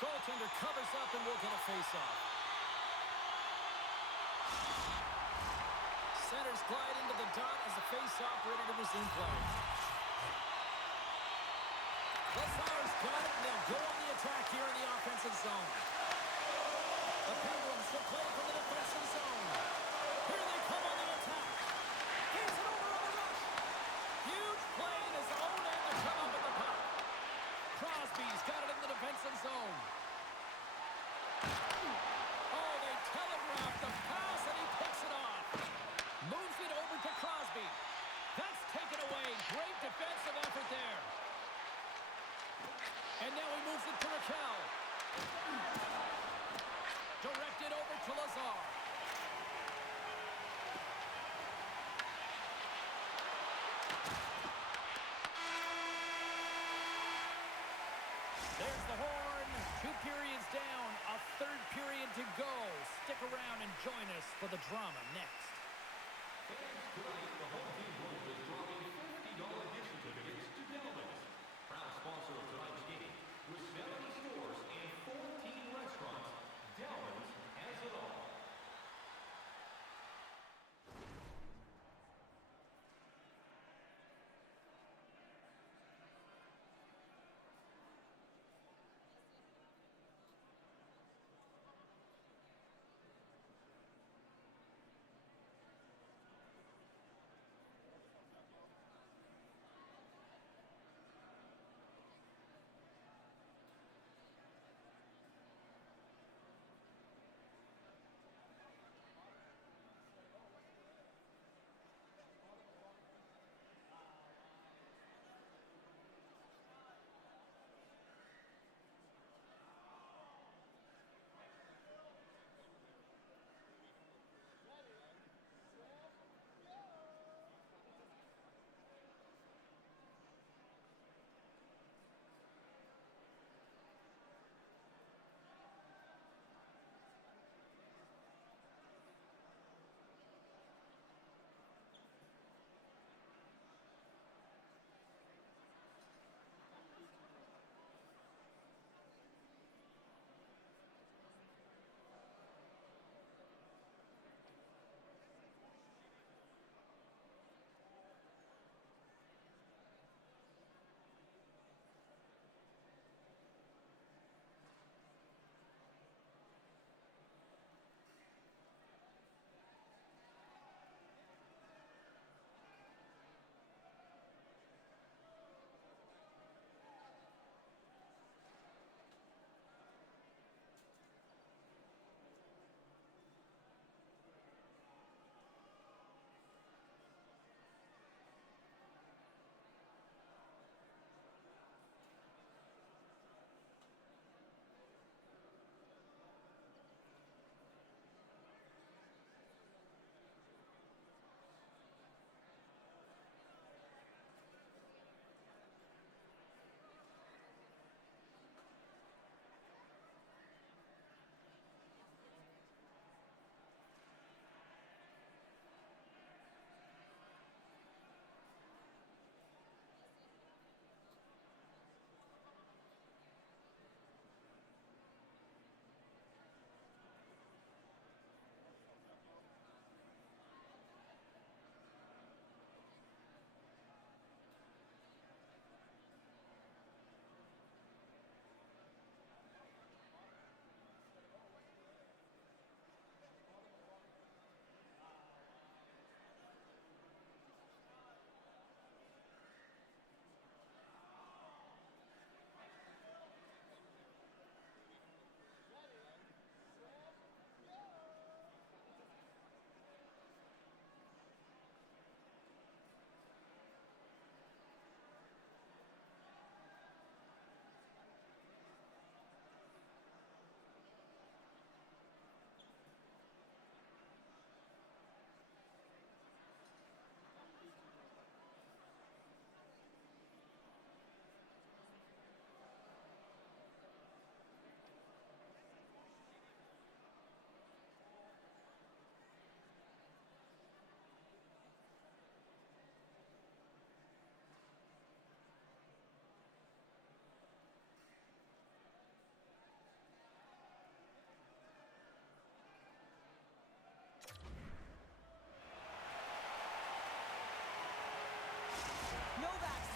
Goaltender covers up and will get a face-off. Centers glide into the dot as the face-off ready to resume play. Lazar's got it, and they'll go on the attack here in the offensive zone. The Penguins will play from the defensive zone. Here they come on the attack. He's it over on the rush. Huge play in his own end to come up with the puck. Crosby's got it in the defensive zone. Oh, they telegraph the pass, and he picks it off. Moves it over to Crosby. That's periods down, a third period to go. Stick around and join us for the drama next. Fans, tonight, the home team road is dropping $50 gift certificates to Delvin's, proud sponsor of tonight's game. With 70 stores and 14 restaurants, Delvin's has it all.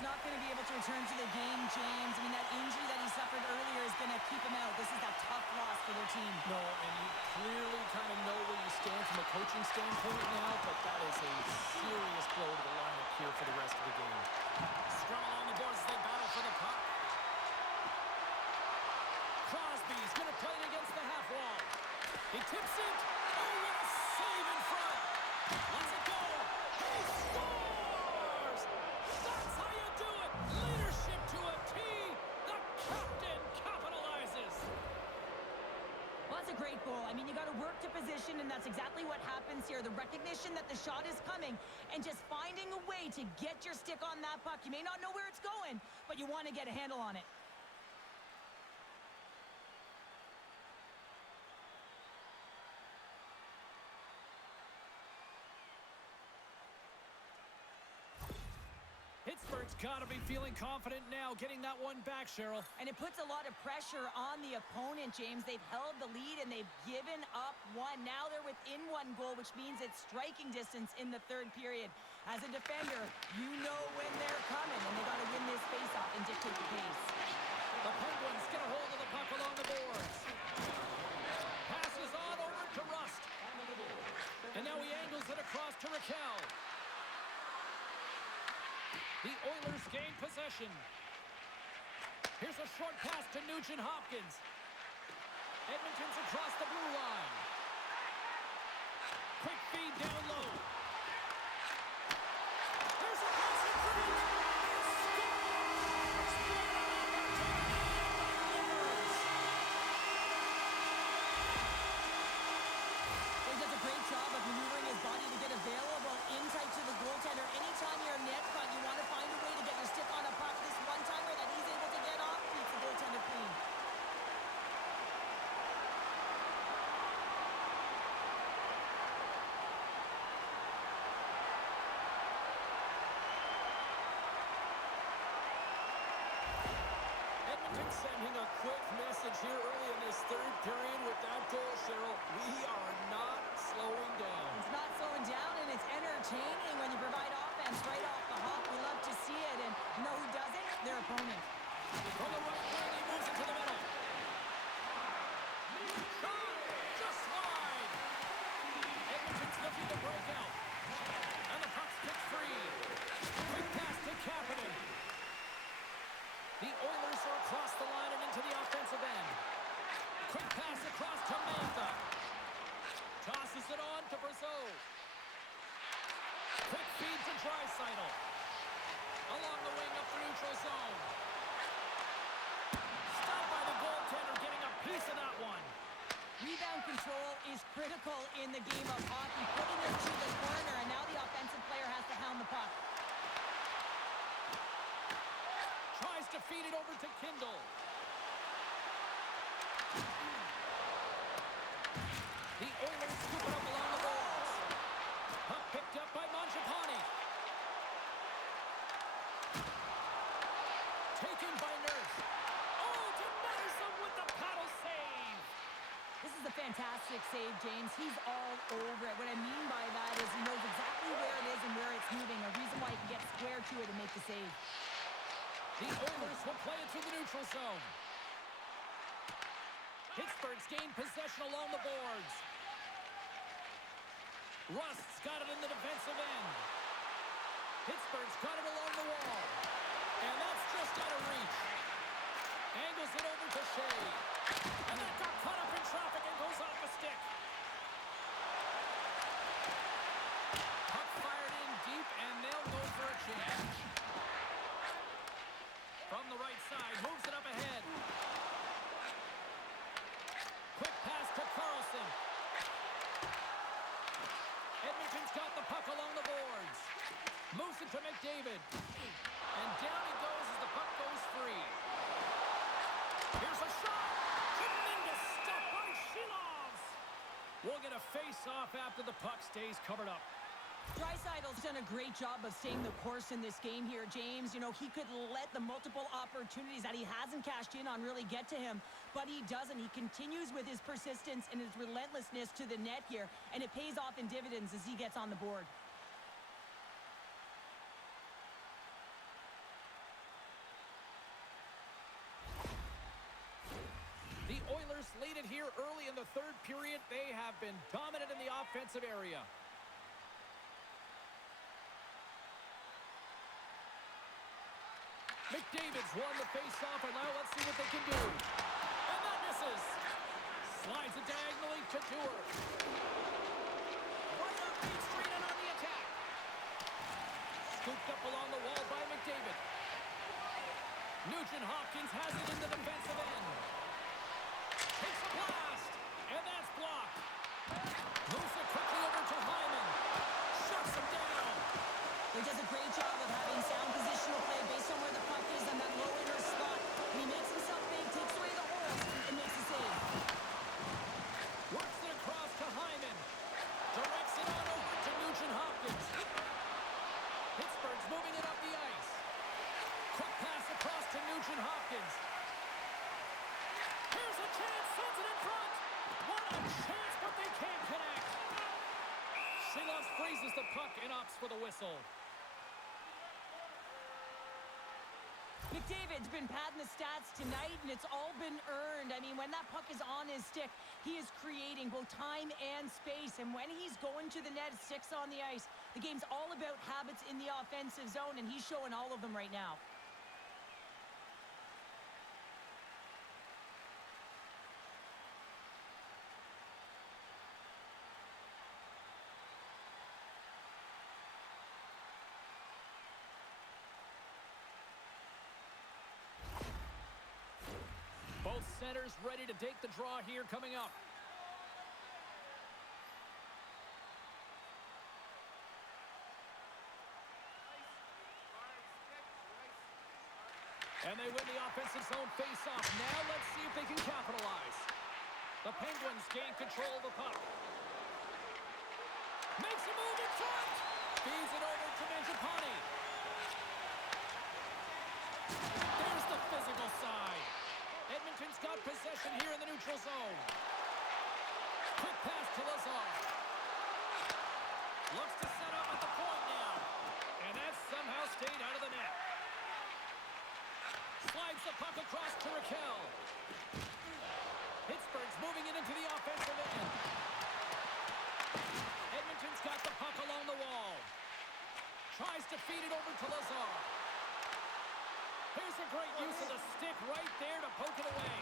not going to be able to return to the game, James. I mean, that injury that he suffered earlier is going to keep him out. This is that tough loss for their team. No, and you clearly kind of know where you stand from a coaching standpoint now, but that is a serious blow to the lineup here for the rest of the game. Scrum along the boards as they battle for the puck. Crosby's going to play it against the half wall. He tips it. Oh, what a save in front. Lets it go. He scores! That's how you do it. Leadership to a T. The captain capitalizes. Well, that's a great goal. I mean, you got to work to position, and that's exactly what happens here. The recognition that the shot is coming and just finding a way to get your stick on that puck. You may not know where it's going, but you want to get a handle on it. got to be feeling confident now, getting that one back, Cheryl. And it puts a lot of pressure on the opponent, James. They've held the lead, and they've given up one. Now they're within one goal, which means it's striking distance in the third period. As a defender, you know when they're coming, and they got to win this faceoff and dictate the pace. The Penguins get a hold of the puck along the boards. Passes on over to Rust. And now he angles it across to Raquel. The Oilers gain possession. Here's a short pass to Nugent Hopkins. Edmonton's across the blue line. Quick feed down low. There's a pass in front. He does a great job of maneuvering his body to get available in tight to the goaltender. Anytime you're net front, you want to find a way to get your stick on a puck. This one-timer that he's able to get off keeps the goaltender clean. Edmonton sending a quick message here early in this third period with that goal, Cheryl. We are not slowing down. It's not slowing down, and it's entertaining when you provide offense right off the hop. We love to see it, and you know who does it? Their opponent. From the right wing, he moves it to the middle. Shot! Just wide! Edmonton's looking to break out. And the puck's kicked free. Quick pass to Kapanen. The Oilers are across the line and into the offensive end. Quick pass across to Mantha. Tosses it on to Brazeau. Quick feed to Draisaitl. Along the wing up the neutral zone. Stopped by the goaltender, getting a piece of that one. Rebound control is critical in the game of hockey. Putting it to the corner, and now the offensive player has to hound the puck. Tries to feed it over to Kindle. The Oilers scoop it up along the boards. Puck picked up by Mangiapane. Taken by Nurse. Oh, denies him with the paddle save. This is a fantastic save, James. He's all over it. What I mean by that is he knows exactly where it is and where it's moving. A reason why he can get square to it and make the save. The Oilers will play it to the neutral zone. Pittsburgh's gained possession along the boards. Rust's got it in the defensive end. Pittsburgh's got it along the wall. And that's just out of reach. Angles it over to Shea. And that got caught up in traffic and goes off the stick. Puck fired in deep, and they'll go for a change. From the right side, moves it up ahead. Quick pass to Carlson. Edmonton's got the puck along the boards. Moves it to McDavid. And down he goes as the puck goes free. Here's a shot. Tremendous stuff by Shilovs. We'll get a face-off after the puck stays covered up. Draisaitl's done a great job of staying the course in this game here, James. You know, he could let the multiple opportunities that he hasn't cashed in on really get to him, but he doesn't. He continues with his persistence and his relentlessness to the net here, and it pays off in dividends as he gets on the board. The Oilers lead it here early in the third period. They have been dominant in the offensive area. McDavid's won the face-off, and now let's see what they can do. And that misses. Slides it diagonally to Dewar. Right up Main Street and on the attack. Scooped up along the wall by McDavid. Nugent Hopkins has it in the defensive end. Takes a blast, and that's blocked. Moves it quickly over to Hyman. Shuts him down. He does a great job of having sound positional play based on where the puck is on that low inner spot. And he makes himself big, takes away the holes, and makes the save. Works it across to Hyman. Directs it on over to Nugent Hopkins. Pittsburgh's moving it up the ice. Nugent Hopkins. Here's a chance, sends it in front. What a chance, but they can't connect. Silos freezes the puck and opts for the whistle. McDavid's been padding the stats tonight, and it's all been earned. I mean, when that puck is on his stick, he is creating both time and space. And when he's going to the net, sticks on the ice, the game's all about habits in the offensive zone, and he's showing all of them right now. Both centers ready to take the draw here coming up. And they win the offensive zone face-off. Now let's see if they can capitalize. The Penguins gain control of the puck. Makes a move in front. Feeds it over to Mangiapane. There's the physical side. Edmonton's got possession here in the neutral zone. Quick pass to Lazar. Looks to set up at the point now. And that somehow stayed out of the net. Slides the puck across to Raquel. Pittsburgh's moving it into the offensive end. Edmonton's got the puck along the wall. Tries to feed it over to Lazar. Here's a great use of the stick right there to poke it away.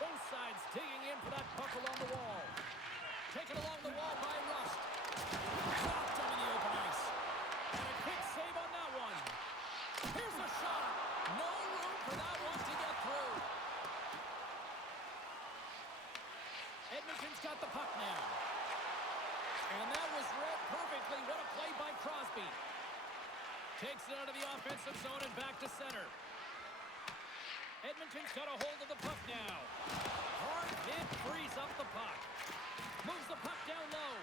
Both sides digging in for that puck along the wall. Taken along the wall by Rust. Dropped him in the open ice. And a quick save on that one. Here's a shot. No room for that one to get through. Edmonton's got the puck now. And that was read perfectly. What a play by Crosby. Takes it out of the offensive zone and back to center. Edmonton's got a hold of the puck now. Hard hit, frees up the puck. Moves the puck down low.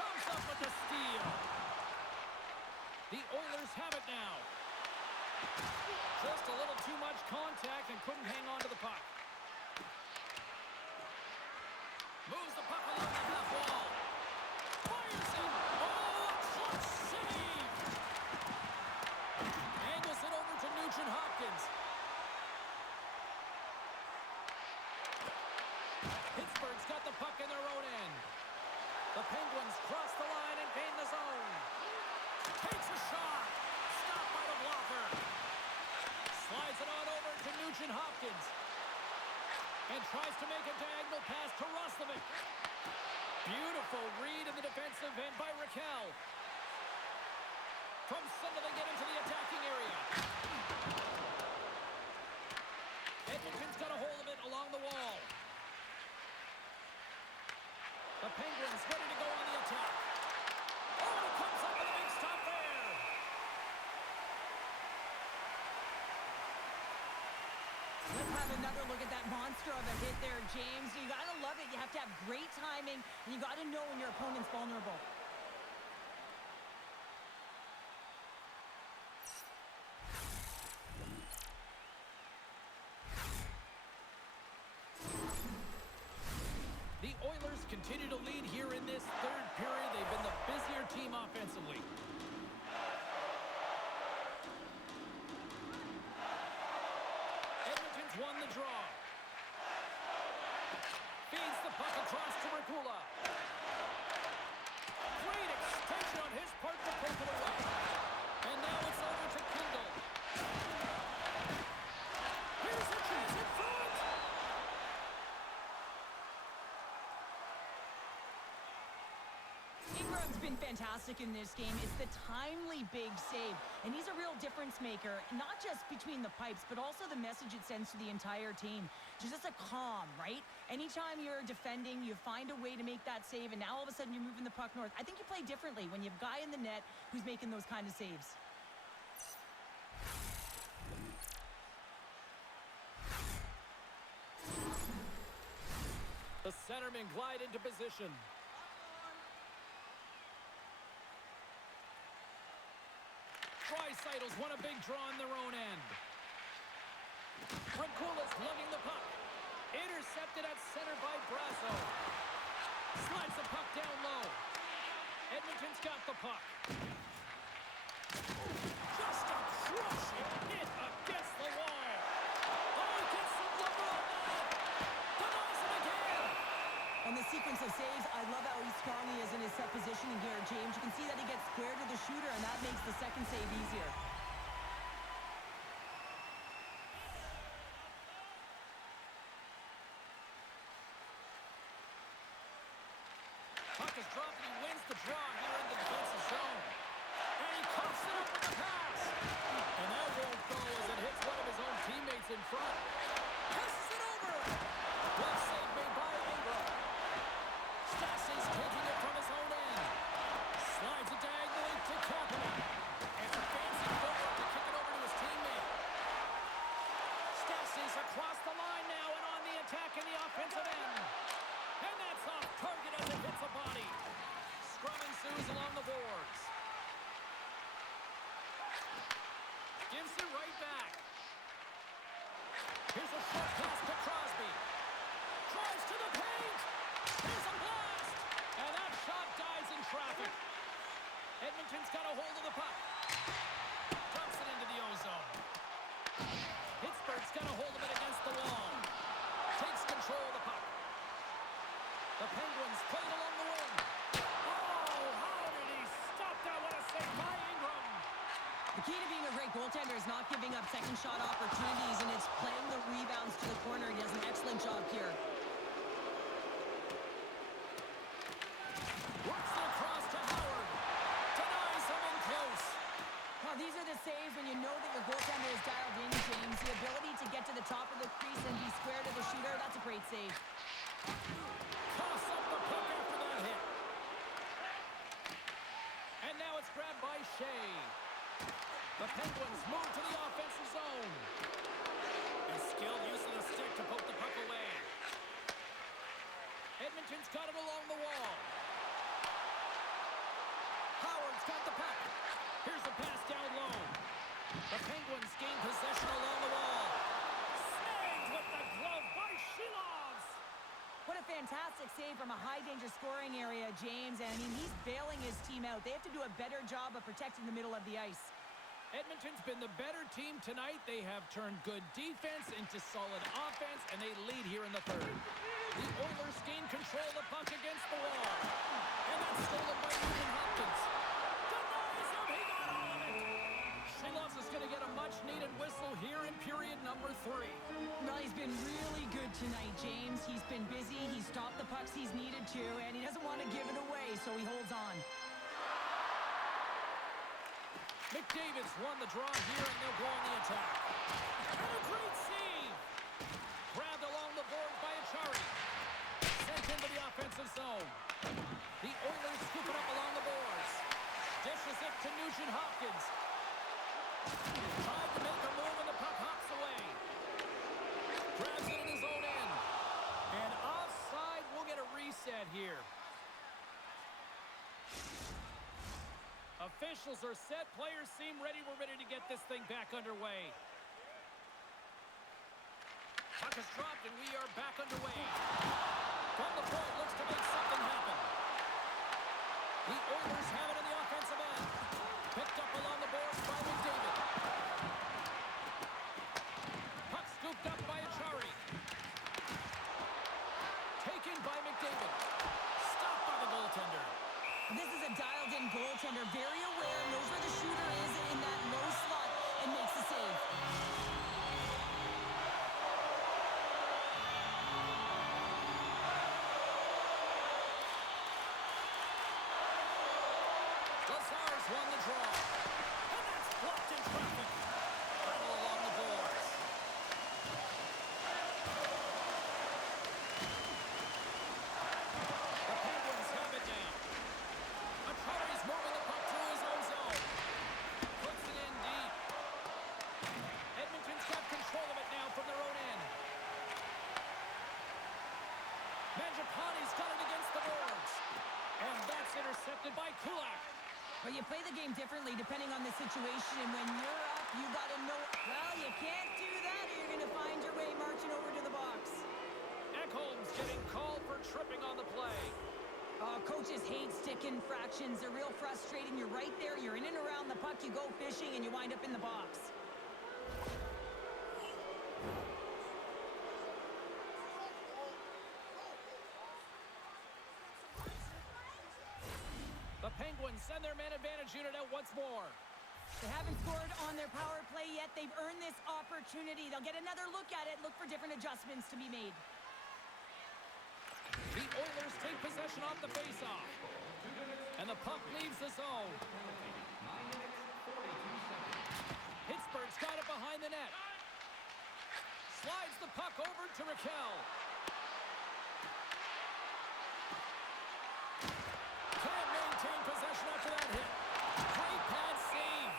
Comes up with the steal. The Oilers have it now. Just a little too much contact and couldn't hang on to the puck. Moves the puck along the half wall. Fires it. Oh, a clutch save. Angles it over to Nugent Hopkins. Pittsburgh's got the puck in their own end. The Penguins cross the line and gain the zone. Takes a shot. Stopped by the blocker. Slides it on over to Nugent Hopkins. And tries to make a diagonal pass to Roslovic. Beautiful read in the defensive end by Raquel. From center they get into the attacking area. Edmonton's got a hold of it along the wall. The Penguins ready to go on the attack. Oh, and it comes up with a big stop there. Let's have another look at that monster of a hit there, James. You got to love it. You have to have great timing, and you got to know when your opponent's vulnerable. The Oilers continue to lead here in this third period. They've been the busier team offensively. Edmonton's won the draw. Feeds the puck across to Regula. Great extension on his part to poke it away. And now it's over to Kindle. Here's a chance in front. Ingram's been fantastic in this game. It's the timely big save, and he's a real difference maker, not just between the pipes, but also the message it sends to the entire team. Just a calm, right? Anytime you're defending, you find a way to make that save, and now all of a sudden you're moving the puck north. I think you play differently when you have a guy in the net who's making those kind of saves. The centermen glide into position. Draisaitls won a big draw on their own end. Rakula's lugging the puck. Intercepted at center by Brasso. Slides the puck down low. Edmonton's got the puck. Just a crushing hit against the wall. Oh, he gets some lumber on that. Denies him again. On the sequence of saves, I love how strong he is in his set positioning here, James. You can see that he gets square to the shooter, and that makes the second save easier. Puck is dropped and he wins the draw here in the defensive zone. And he coughs it up with the pass. And that won't go as it hits one of his own teammates in front. Passes it over. Glove save made by Ingram. Stassi's taking it from his own end. Slides it diagonally to Kapanen. And a fancy footwork to kick it over to his teammate. Stassi's across the line now and on the attack in the offensive end. And that's off target as it hits a body. Scrum ensues along the boards. Gives it right back. Here's a short pass to Crosby. Drives to the paint. Here's a blast. And that shot dies in traffic. Edmonton's got a hold of the puck. Dumps it into the ozone. Pittsburgh's got a hold of it against the wall. Takes control of the puck. The Penguins play it along the wing. Oh, how did he stop that? What a save by Ingram. The key to being a great goaltender is not giving up second shot opportunities, and it's playing the rebounds to the corner. He does an excellent job here. Works it across to Howard. Denies him in close. Now, these are the saves when you know that your goaltender is dialed in, James. The ability to get to the top of the crease and be square to the shooter, that's a great save. Toss up the puck after that hit. And now it's grabbed by Shea. The Penguins move to the offensive zone. And skilled use of the stick to poke the puck away. Edmonton's got it along the wall. Howard's got the puck. Here's a pass down low. The Penguins gain possession along the wall. Snagged with the glove by Shilovs. What a fantastic save from a high-danger scoring area, James. And, I mean, he's bailing his team out. They have to do a better job of protecting the middle of the ice. Edmonton's been the better team tonight. They have turned good defense into solid offense, and they lead here in the third. The Oilers gain control of the puck against the wall. And that's stolen by Nugent Hopkins. Denies him. He got all of it. Shilovs is going to get a much-needed whistle here in period number 3. Well, he's been really good tonight, James. He's been busy. He's stopped the pucks he's needed to, and he doesn't want to give it away, so he holds on. McDavid's won the draw here, and they'll go on the attack. And a great save! Grabbed along the boards by Achari. Sent into the offensive zone. The Oilers scoop it up along the boards. Dishes it to Nugent Hopkins. Tried to make a move, and the puck hops away. Grabs it in his own end. And offside, we'll get a reset here. Officials are set. Players seem ready. We're ready to get this thing back underway. Puck is dropped, and we are back underway. From the point, looks to make something happen. The Oilers have it in the offensive end. Picked up along the boards by McDavid. Puck scooped up by Achari. Taken by McDavid. Stopped by the goaltender. This is a dialed-in goaltender, very aware, knows where the shooter is in that low slot, and makes the save. Lazar's won the draw. And that's blocked in traffic. Battle along the boards. The Penguins have it now. Achari's moving the puck through his own zone. Puts it in deep. Edmonton's got control of it now from their own end. Mangiapane's got it against the boards. And that's intercepted by Kulak. But you play the game differently depending on the situation, and when you're up You got to know. Well, you can't do that. You're going to find your way marching over to the box. Ekholm's getting called for tripping on the play. Coaches hate stick infractions. They're real frustrating. You're right there. You're in and around the puck. You go fishing, and you wind up in the box. The Penguins send their man advantage unit out once more. They haven't scored on their power play yet. They've earned this opportunity. They'll get another look at it, look for different adjustments to be made. The Oilers take possession off the faceoff. And the puck leaves the zone. Pittsburgh's got it behind the net. Slides the puck over to Raquel. Can't maintain possession after that hit. Great pad save.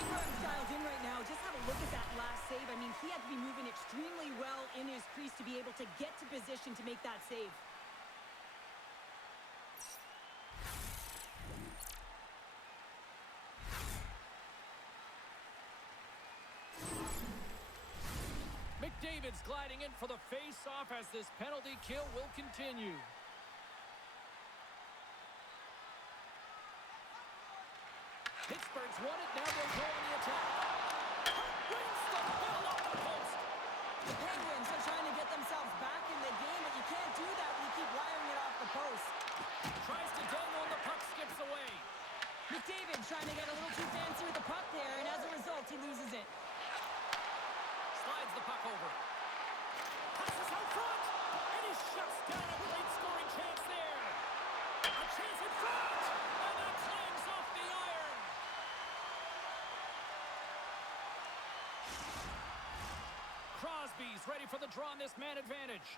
Ingram's dialed in right now. Just have a look at that last save. I mean, he had to be moving extremely well in his crease to be able to get to position to make that save. McDavid's gliding in for the face-off as this penalty kill will continue. Pittsburgh's won it, now they'll go on the attack. Wins the middle of the post. The Penguins are trying to get themselves back in the game, but you can't do that when you keep wiring it off the post. Tries to dangle and the puck skips away. McDavid trying to get a little too fancy with the puck there, and as a result, he loses it. Slides the puck over. Passes out front. And he shuts down a great scoring chance there. A chance in front. And that clangs off the iron. Crosby's ready for the draw on this man advantage.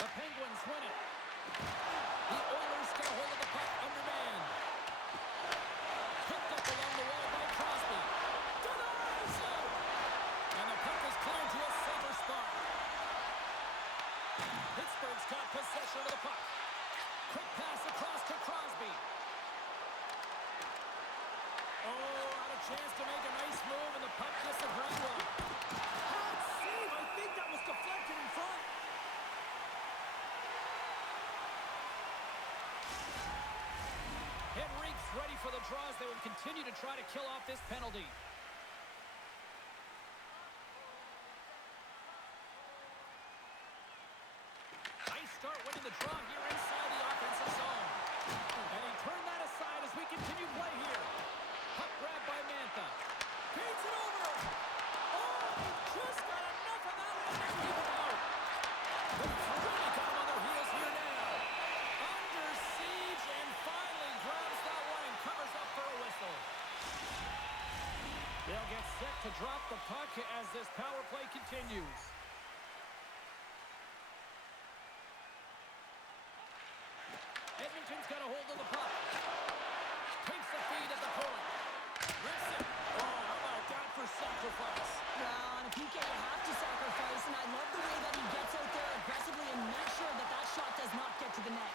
The Penguins win it. The Oilers get a hold of the puck undermanned. Picked up along the wall by Crosby. Denies it! And the puck is cleared to a safer spot. Pittsburgh's got possession of the puck. Quick pass across to Crosby. Oh, had a chance to make a nice move, and the puck disagreed with him. Hard save! I think that was deflected in front. Henrique's ready for the draws. They will continue to try to kill off this penalty. Nice start winning the draw here inside the offensive zone. And he turned that aside as we continue play here. Puck grabbed by Mantha. Feeds it over. Oh, he just got enough of that one to keep it out. But it's really got him on their heels here now. Under siege and finally grabs that one and covers up for a whistle. They'll get set to drop the puck as this power play continues. Edmonton's got a hold of the puck. Takes the feed at the point. Rips it. Oh, how about that for sacrifice? Well, on a PK, you have to sacrifice, and I love the way that he gets out there aggressively and makes sure that that shot does not get to the net.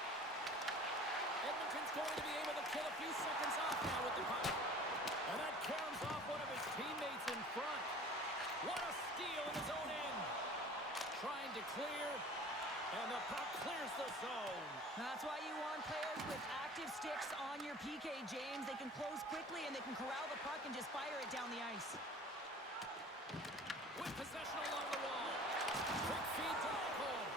Edmonton's going to be able to kill a few seconds off now with the puck. And that caroms off one of his teammates in front. What a steal in his own end. Trying to clear, and the puck clears the zone. That's why you want players with active sticks on your PK, James. They can close quickly, and they can corral the puck and just fire it down the ice. With possession along the wall. Quick feed to Ekholm.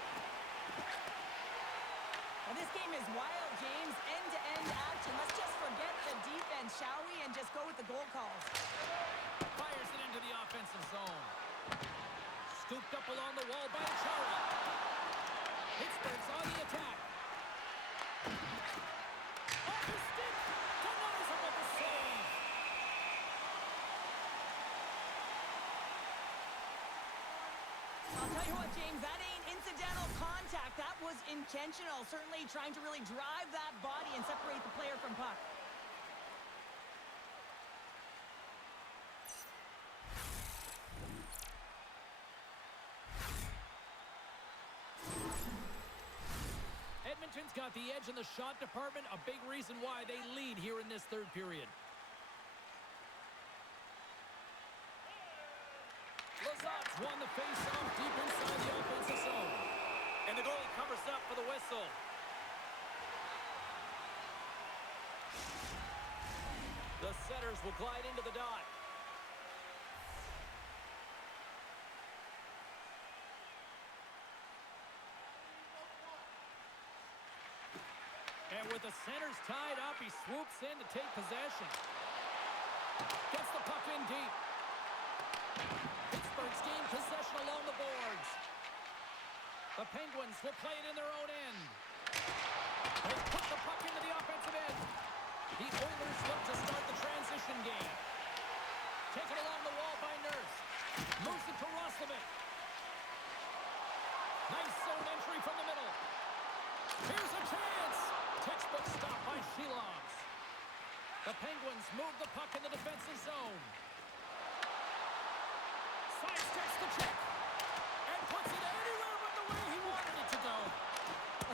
Well, this game is wild, James. End-to-end action. Let's just forget the defense, shall we, and just go with the goal calls. Fires it into the offensive zone. Scooped up along the wall by Chara. Pittsburgh's on the attack. Off his stick. Denies him with the save. I'll tell you what, James, that ain't incidental contact. That was intentional. Certainly trying to really drive that body and separate the player from puck. Edmonton's got the edge in the shot department, a big reason why they lead here in this third period. Lazat's won the face-off deep inside the offensive zone. And the goalie covers up for the whistle. The setters will glide into the dot. And with the centers tied up, he swoops in to take possession. Gets the puck in deep. Pittsburgh's gained possession along the boards. The Penguins will play it in their own end. They put the puck into the offensive end. The Oilers look to start the transition game. Taken along the wall by Nurse. Moves it to Roslovic. Nice zone entry from the middle. Here's a chance. Textbook stop by Shelovs. The Penguins move the puck in the defensive zone. Sidesteps the check. And puts it anywhere but the way he wanted it to go.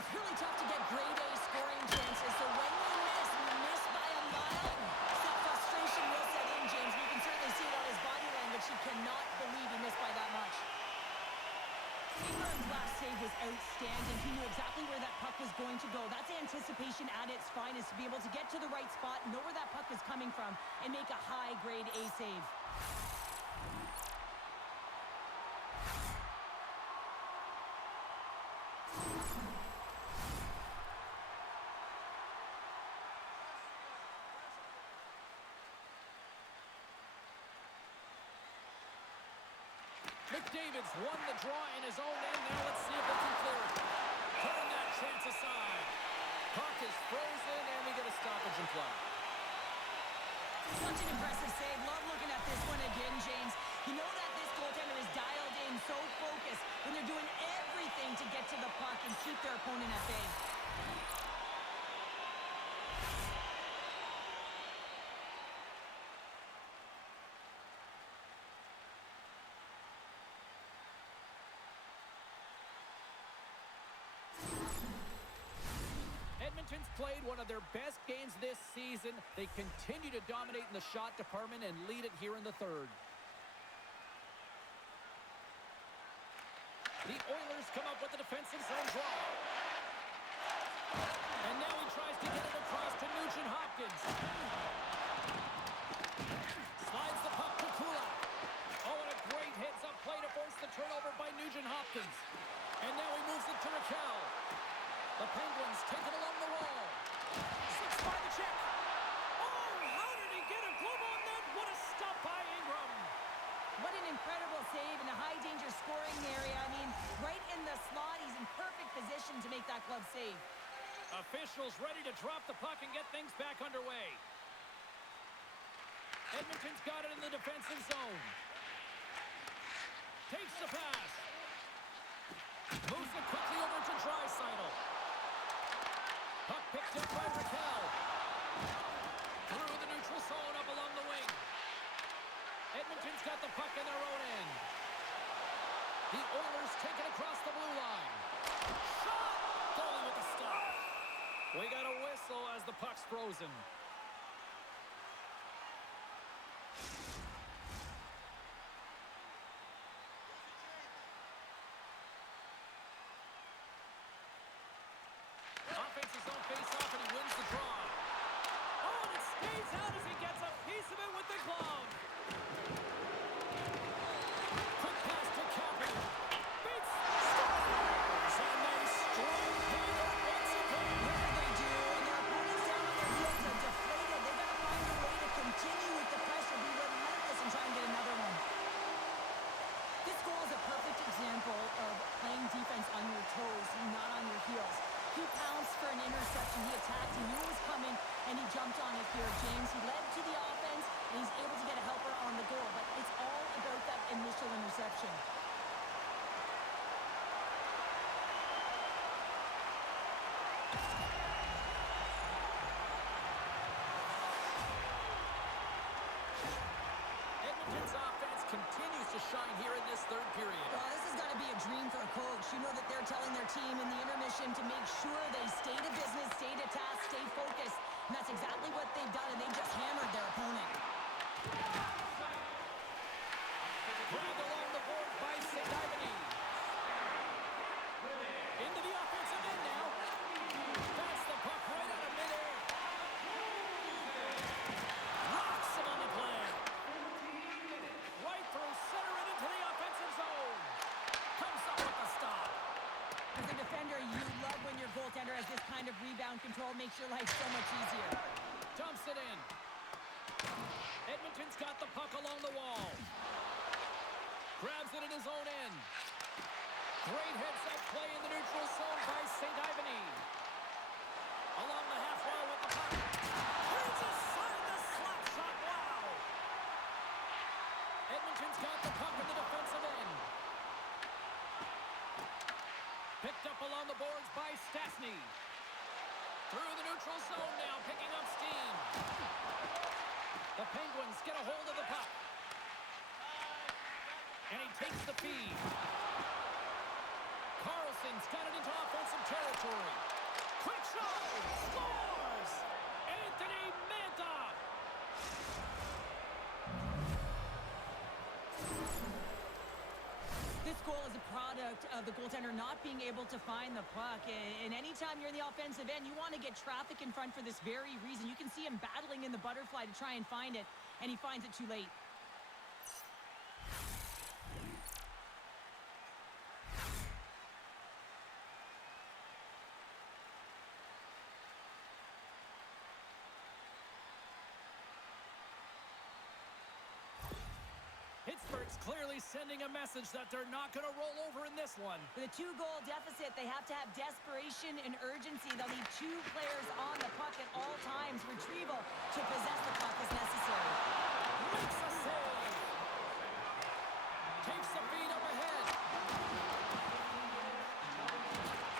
It's really tough to get grade A scoring chances, so when you miss by a mile, some frustration will set in, James. You can certainly see it on his body language. He cannot believe he missed by that much. Ingram's last save was outstanding. He knew exactly where that puck was going to go. That's anticipation at its finest, to be able to get to the right spot, know where that puck is coming from, and make a high grade A save. McDavid's won the draw in his own end. Now let's see if they can clear it. Turn that chance aside. Puck is frozen, and we get a stoppage in play. Such an impressive save. Love looking at this one again, James. You know that this goaltender is dialed in, so focused, when they're doing everything to get to the puck and keep their opponent at bay. Edmonton's played one of their best games this season. They continue to dominate in the shot department and lead it here in the third. The Oilers come up with the defensive zone draw. And now he tries to get it across to Nugent Hopkins. Slides the puck to Kulak. Oh, and a great heads-up play to force the turnover by Nugent Hopkins. And now he moves it to Raquel. The Penguins take it along the wall. Six by the check. Oh, how did he get a glove on that? What a stop by Ingram. What an incredible save in the high-danger scoring area. I mean, right in the slot, he's in perfect position to make that glove save. Officials ready to drop the puck and get things back underway. Edmonton's got it in the defensive zone. Takes the pass. Moves it quickly over to Draisaitl. Puck picked up by Raquel. Through the neutral zone up along the wing. Edmonton's got the puck in their own end. The Oilers take it across the blue line. Shot! Goalie with the stop. We got a whistle as the puck's frozen. Offensive zone face-off, and he wins the draw. Oh, and it stays out as he gets a piece of it with the glove. Quick pass to Kapanen. Beats Stars, and they strike Peter once again. Yeah, they do. And their opponents down on their heels are deflated. They've got to find a way to continue with the pressure, be relentless, and try and get another one. This goal is a perfect example of playing defense on your toes, not on your heels. He pounced for an interception. He attacked. He knew it was coming, and he jumped on it here, James. He led to the offense, and he's able to get a helper on the goal. But it's all about that initial interception. Edmonton's offense continues to to shine here in this third period. Well, this has got to be a dream for a coach. You know that they're telling their team in the intermission to make sure they stay to business, stay to task, stay focused. And that's exactly what they've done, and they just hammered their opponent. Grabbed along the board by St. Ivany. Into the offensive end now. That's the puck right out of midair. Rocks him on the play. Right through center and into the offensive zone. Comes up with the stop. As a defender, you love when your goaltender has this kind of rebound control. Makes your life so much easier. Dumps it in. Edmonton's got the puck along the wall. Grabs it in his own end. Great heads-up play in the neutral zone by St. Ivany. Along the half wall with the puck. Here's aside the slap shot. Wow! Edmonton's got the puck in the defensive end. Picked up along the boards by Stastny. Through the neutral zone now, picking up steam. The Penguins get a hold of the puck. And he takes the feed. Carlson's got it into offensive territory. Quick shot! Scores! Anthony Manta! This goal is a product of the goaltender not being able to find the puck. And anytime you're in the offensive end, you want to get traffic in front for this very reason. You can see him battling in the butterfly to try and find it, and he finds it too late. Pittsburgh's clearly sending a message that they're not going to roll over in this one. With a 2-goal deficit, they have to have desperation and urgency. They'll need 2 players on the puck at all times. Retrieval to possess the puck is necessary. Makes a save. Takes the feed up ahead.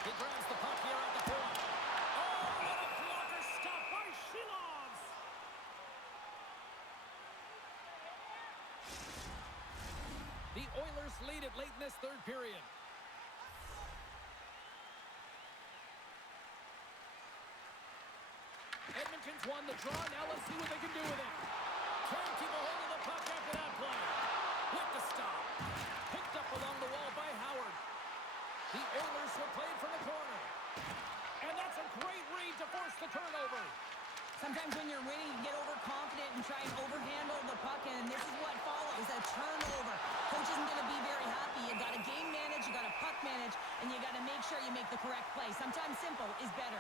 He grabs the puck here at the point. Oh, what a blocker stop by Shilovs. The Oilers lead it late in this third period. Edmonton's won the draw. Now let's see what they can do with it. Can't keep a hold of the puck after that play. With the stop. Picked up along the wall by Howard. The Oilers will play it from the corner. And that's a great read to force the turnover. Sometimes when you're winning, you get overconfident and try and overhandle the puck, and this is what follows, a turnover. Coach isn't going to be very happy. You got to game manage, you got to puck manage, and you got to make sure you make the correct play. Sometimes simple is better.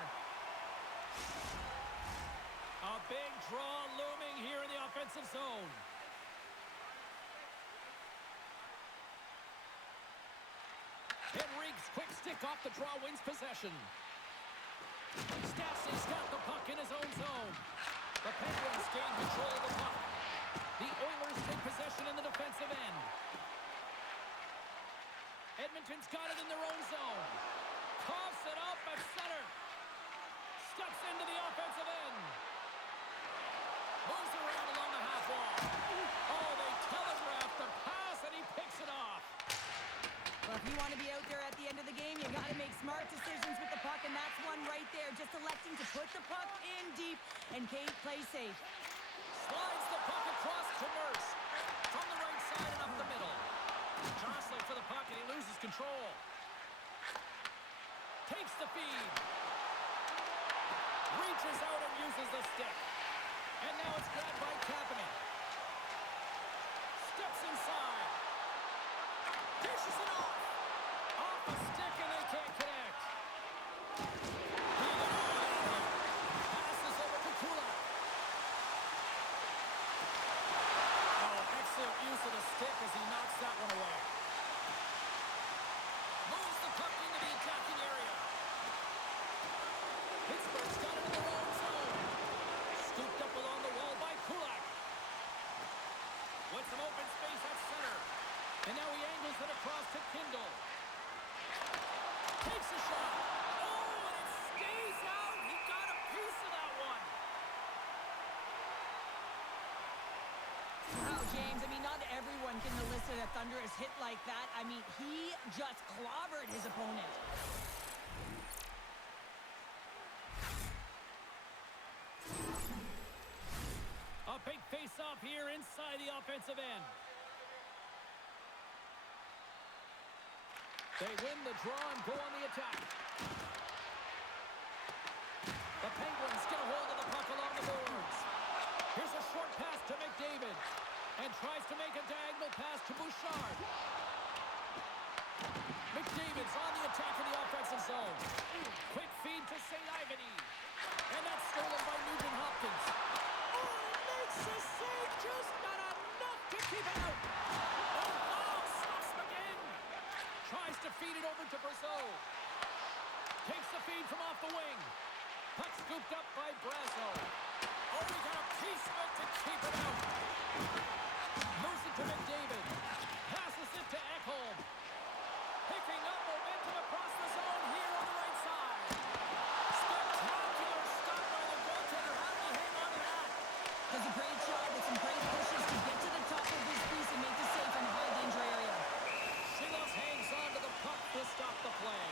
A big draw looming here in the offensive zone. Henrique's quick stick off the draw wins possession. Stastny's got the puck in his own zone. The Penguins gain control of the puck. The Oilers take possession in the defensive end. Edmonton's got it in their own zone. Coughs it up at center. Steps into the offensive end. Moves around along the half wall. Oh, they telegraph the pass, and he picks it off. Well, if you want to be out there at the end of the game, you got to make smart decisions with the puck, and that's one right there. Just electing to put the puck in deep and play safe. Slides the puck across to Mertz. From the right side and up the middle. Jostling for the puck, and he loses control. Takes the feed. Reaches out and uses the stick. And now it's grabbed by Kapanen. Steps inside. Dishes it off. Off a stick, and they can't connect. Passes over to Kulak. Oh, excellent use of the stick as he knocks that one away. Moves the puck into the attacking area. Pittsburgh's got it in their own zone. Scooped up along the wall by Kulak. With some open space at center. And now he angles it across to Kindle. a thunderous hit like that, I mean, he just clobbered his opponent. A big face-off here inside the offensive end. They win the draw and go on the attack. The Penguins get a hold of the puck along the boards. Here's a short pass to McDavid. And tries to make a diagonal pass to Bouchard. McDavid's on the attack in the offensive zone. Quick feed to St. Ivany. And that's stolen by Nugent Hopkins. Makes a save, just not enough to keep it out. Oh, stops again. Tries to feed it over to Brazeau. Takes the feed from off the wing. Puck scooped up by Brazeau. Oh, he got a piece of it to keep it out. Moves it to McDavid. Passes it to Ekholm. Picking up momentum across the zone here on the right side. Spectacular stop by the goaltender. How did he hang on to that? Does a great job with some great pushes to get to the top of his piece and make the save from a high-danger area. Silos hangs on to the puck to stop the play.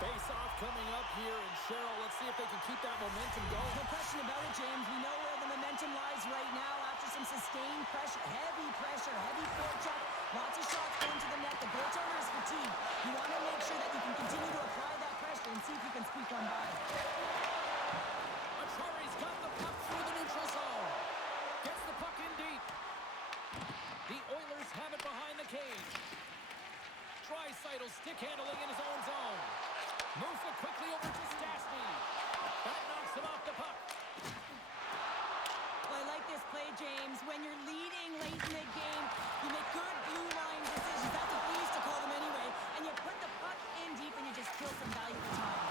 Face-off coming up here, and Cheryl, let's see if they can keep that momentum going. No question about it, James. We know where the momentum lies right now after some sustained pressure, heavy forecheck, lots of shots going to the net. The goaltender is fatigued. You want to make sure that you can continue to apply that pressure and see if you can squeak one by. Achari's got the puck through the neutral zone. Gets the puck in deep. The Oilers have it behind the cage. Draisaitl stick handling in his own zone. Moves it quickly over to Stastny. That knocks him off the puck. Well, I like this play, James. When you're leading late in the game, you make good blue line decisions. That's what we used to call them anyway. And you put the puck in deep and you just kill some valuable time.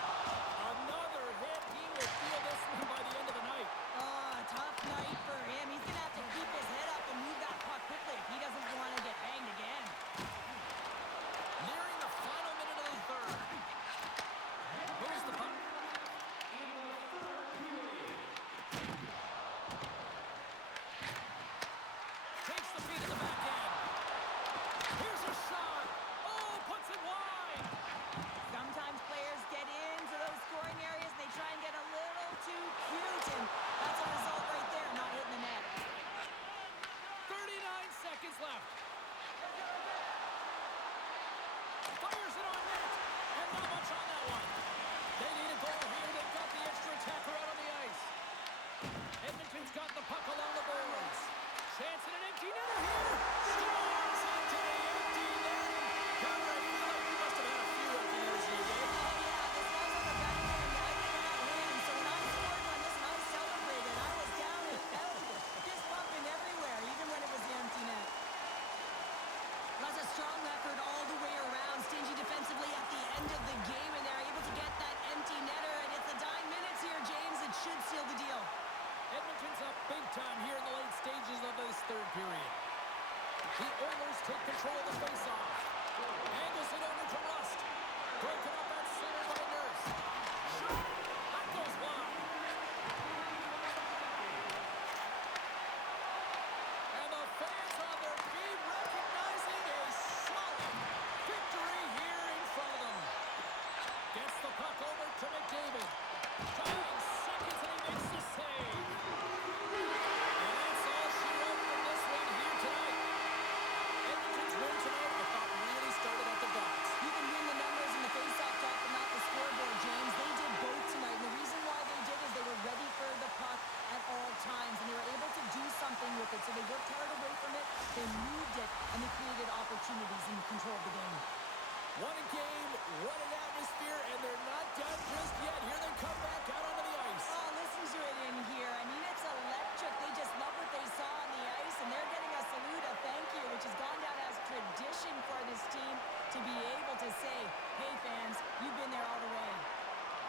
Another hit. He will feel this one by the end of the night. Oh, tough night for him. He's going to have to keep his head up and move that puck quickly if he doesn't want to get banged again. Nearing the final minute of the third. Moves the puck. Takes the feed in the back end. Here's a shot. Oh, puts it wide. Sometimes players get into those scoring areas and they try and get a little too cute, and that's a result right there, not hitting the net. 39 seconds left. Fires it on net. And not much on that one. They need a goal here. They've got the extra attacker out on the ice. Edmonton's got the puck along the boards. Chance in an empty netter here. Scores into the empty net. Connor, I feel like you must have had a few empty netters in your game. Oh, yeah, this was on the back end. I didn't have him, so when I scored on this one, I celebrated. I was down and out, fist bumping everywhere, even when it was the empty net. That's a strong effort all the way around. Stingy defensively at the end of the game, and they're able to get that empty netter, and it's the dying minutes here, James. It should seal the deal. Edmonton's up big time here in the late stages of this third period. The Oilers take control of the faceoff. Angles it over to Rust. Broken up at center by Nurse. Shot! That goes wide. And the fans on their feet recognizing a solid victory here in front of them. Gets the puck over to McDavid. Tying seconds and he makes the save. And that's all she wrote from this one here tonight. Edmonton's win tonight, I thought, really started at the dots. You can win the numbers in the faceoff dot, but not the scoreboard, James. They did both tonight, and the reason why they did is they were ready for the puck at all times, and they were able to do something with it. So they worked hard away from it, they moved it, and they created opportunities and controlled the game. What a game, what an atmosphere, and they're not done just yet. Here they come back out onto the ice. Oh, listen to it in here. I mean, it's electric. They just love what they saw on the ice, and they're getting a salute, a thank you, which has gone down as tradition for this team to be able to say, hey, fans, you've been there all the way.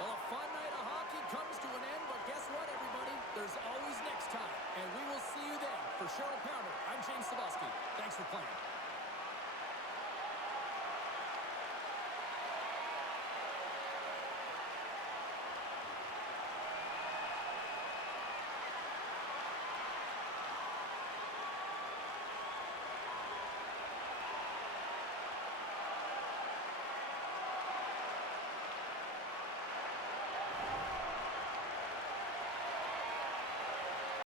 Well, a fun night of hockey comes to an end, but guess what, everybody? There's always next time, and we will see you then. For Cheryl Pounder, I'm James Cebulski. Thanks for playing.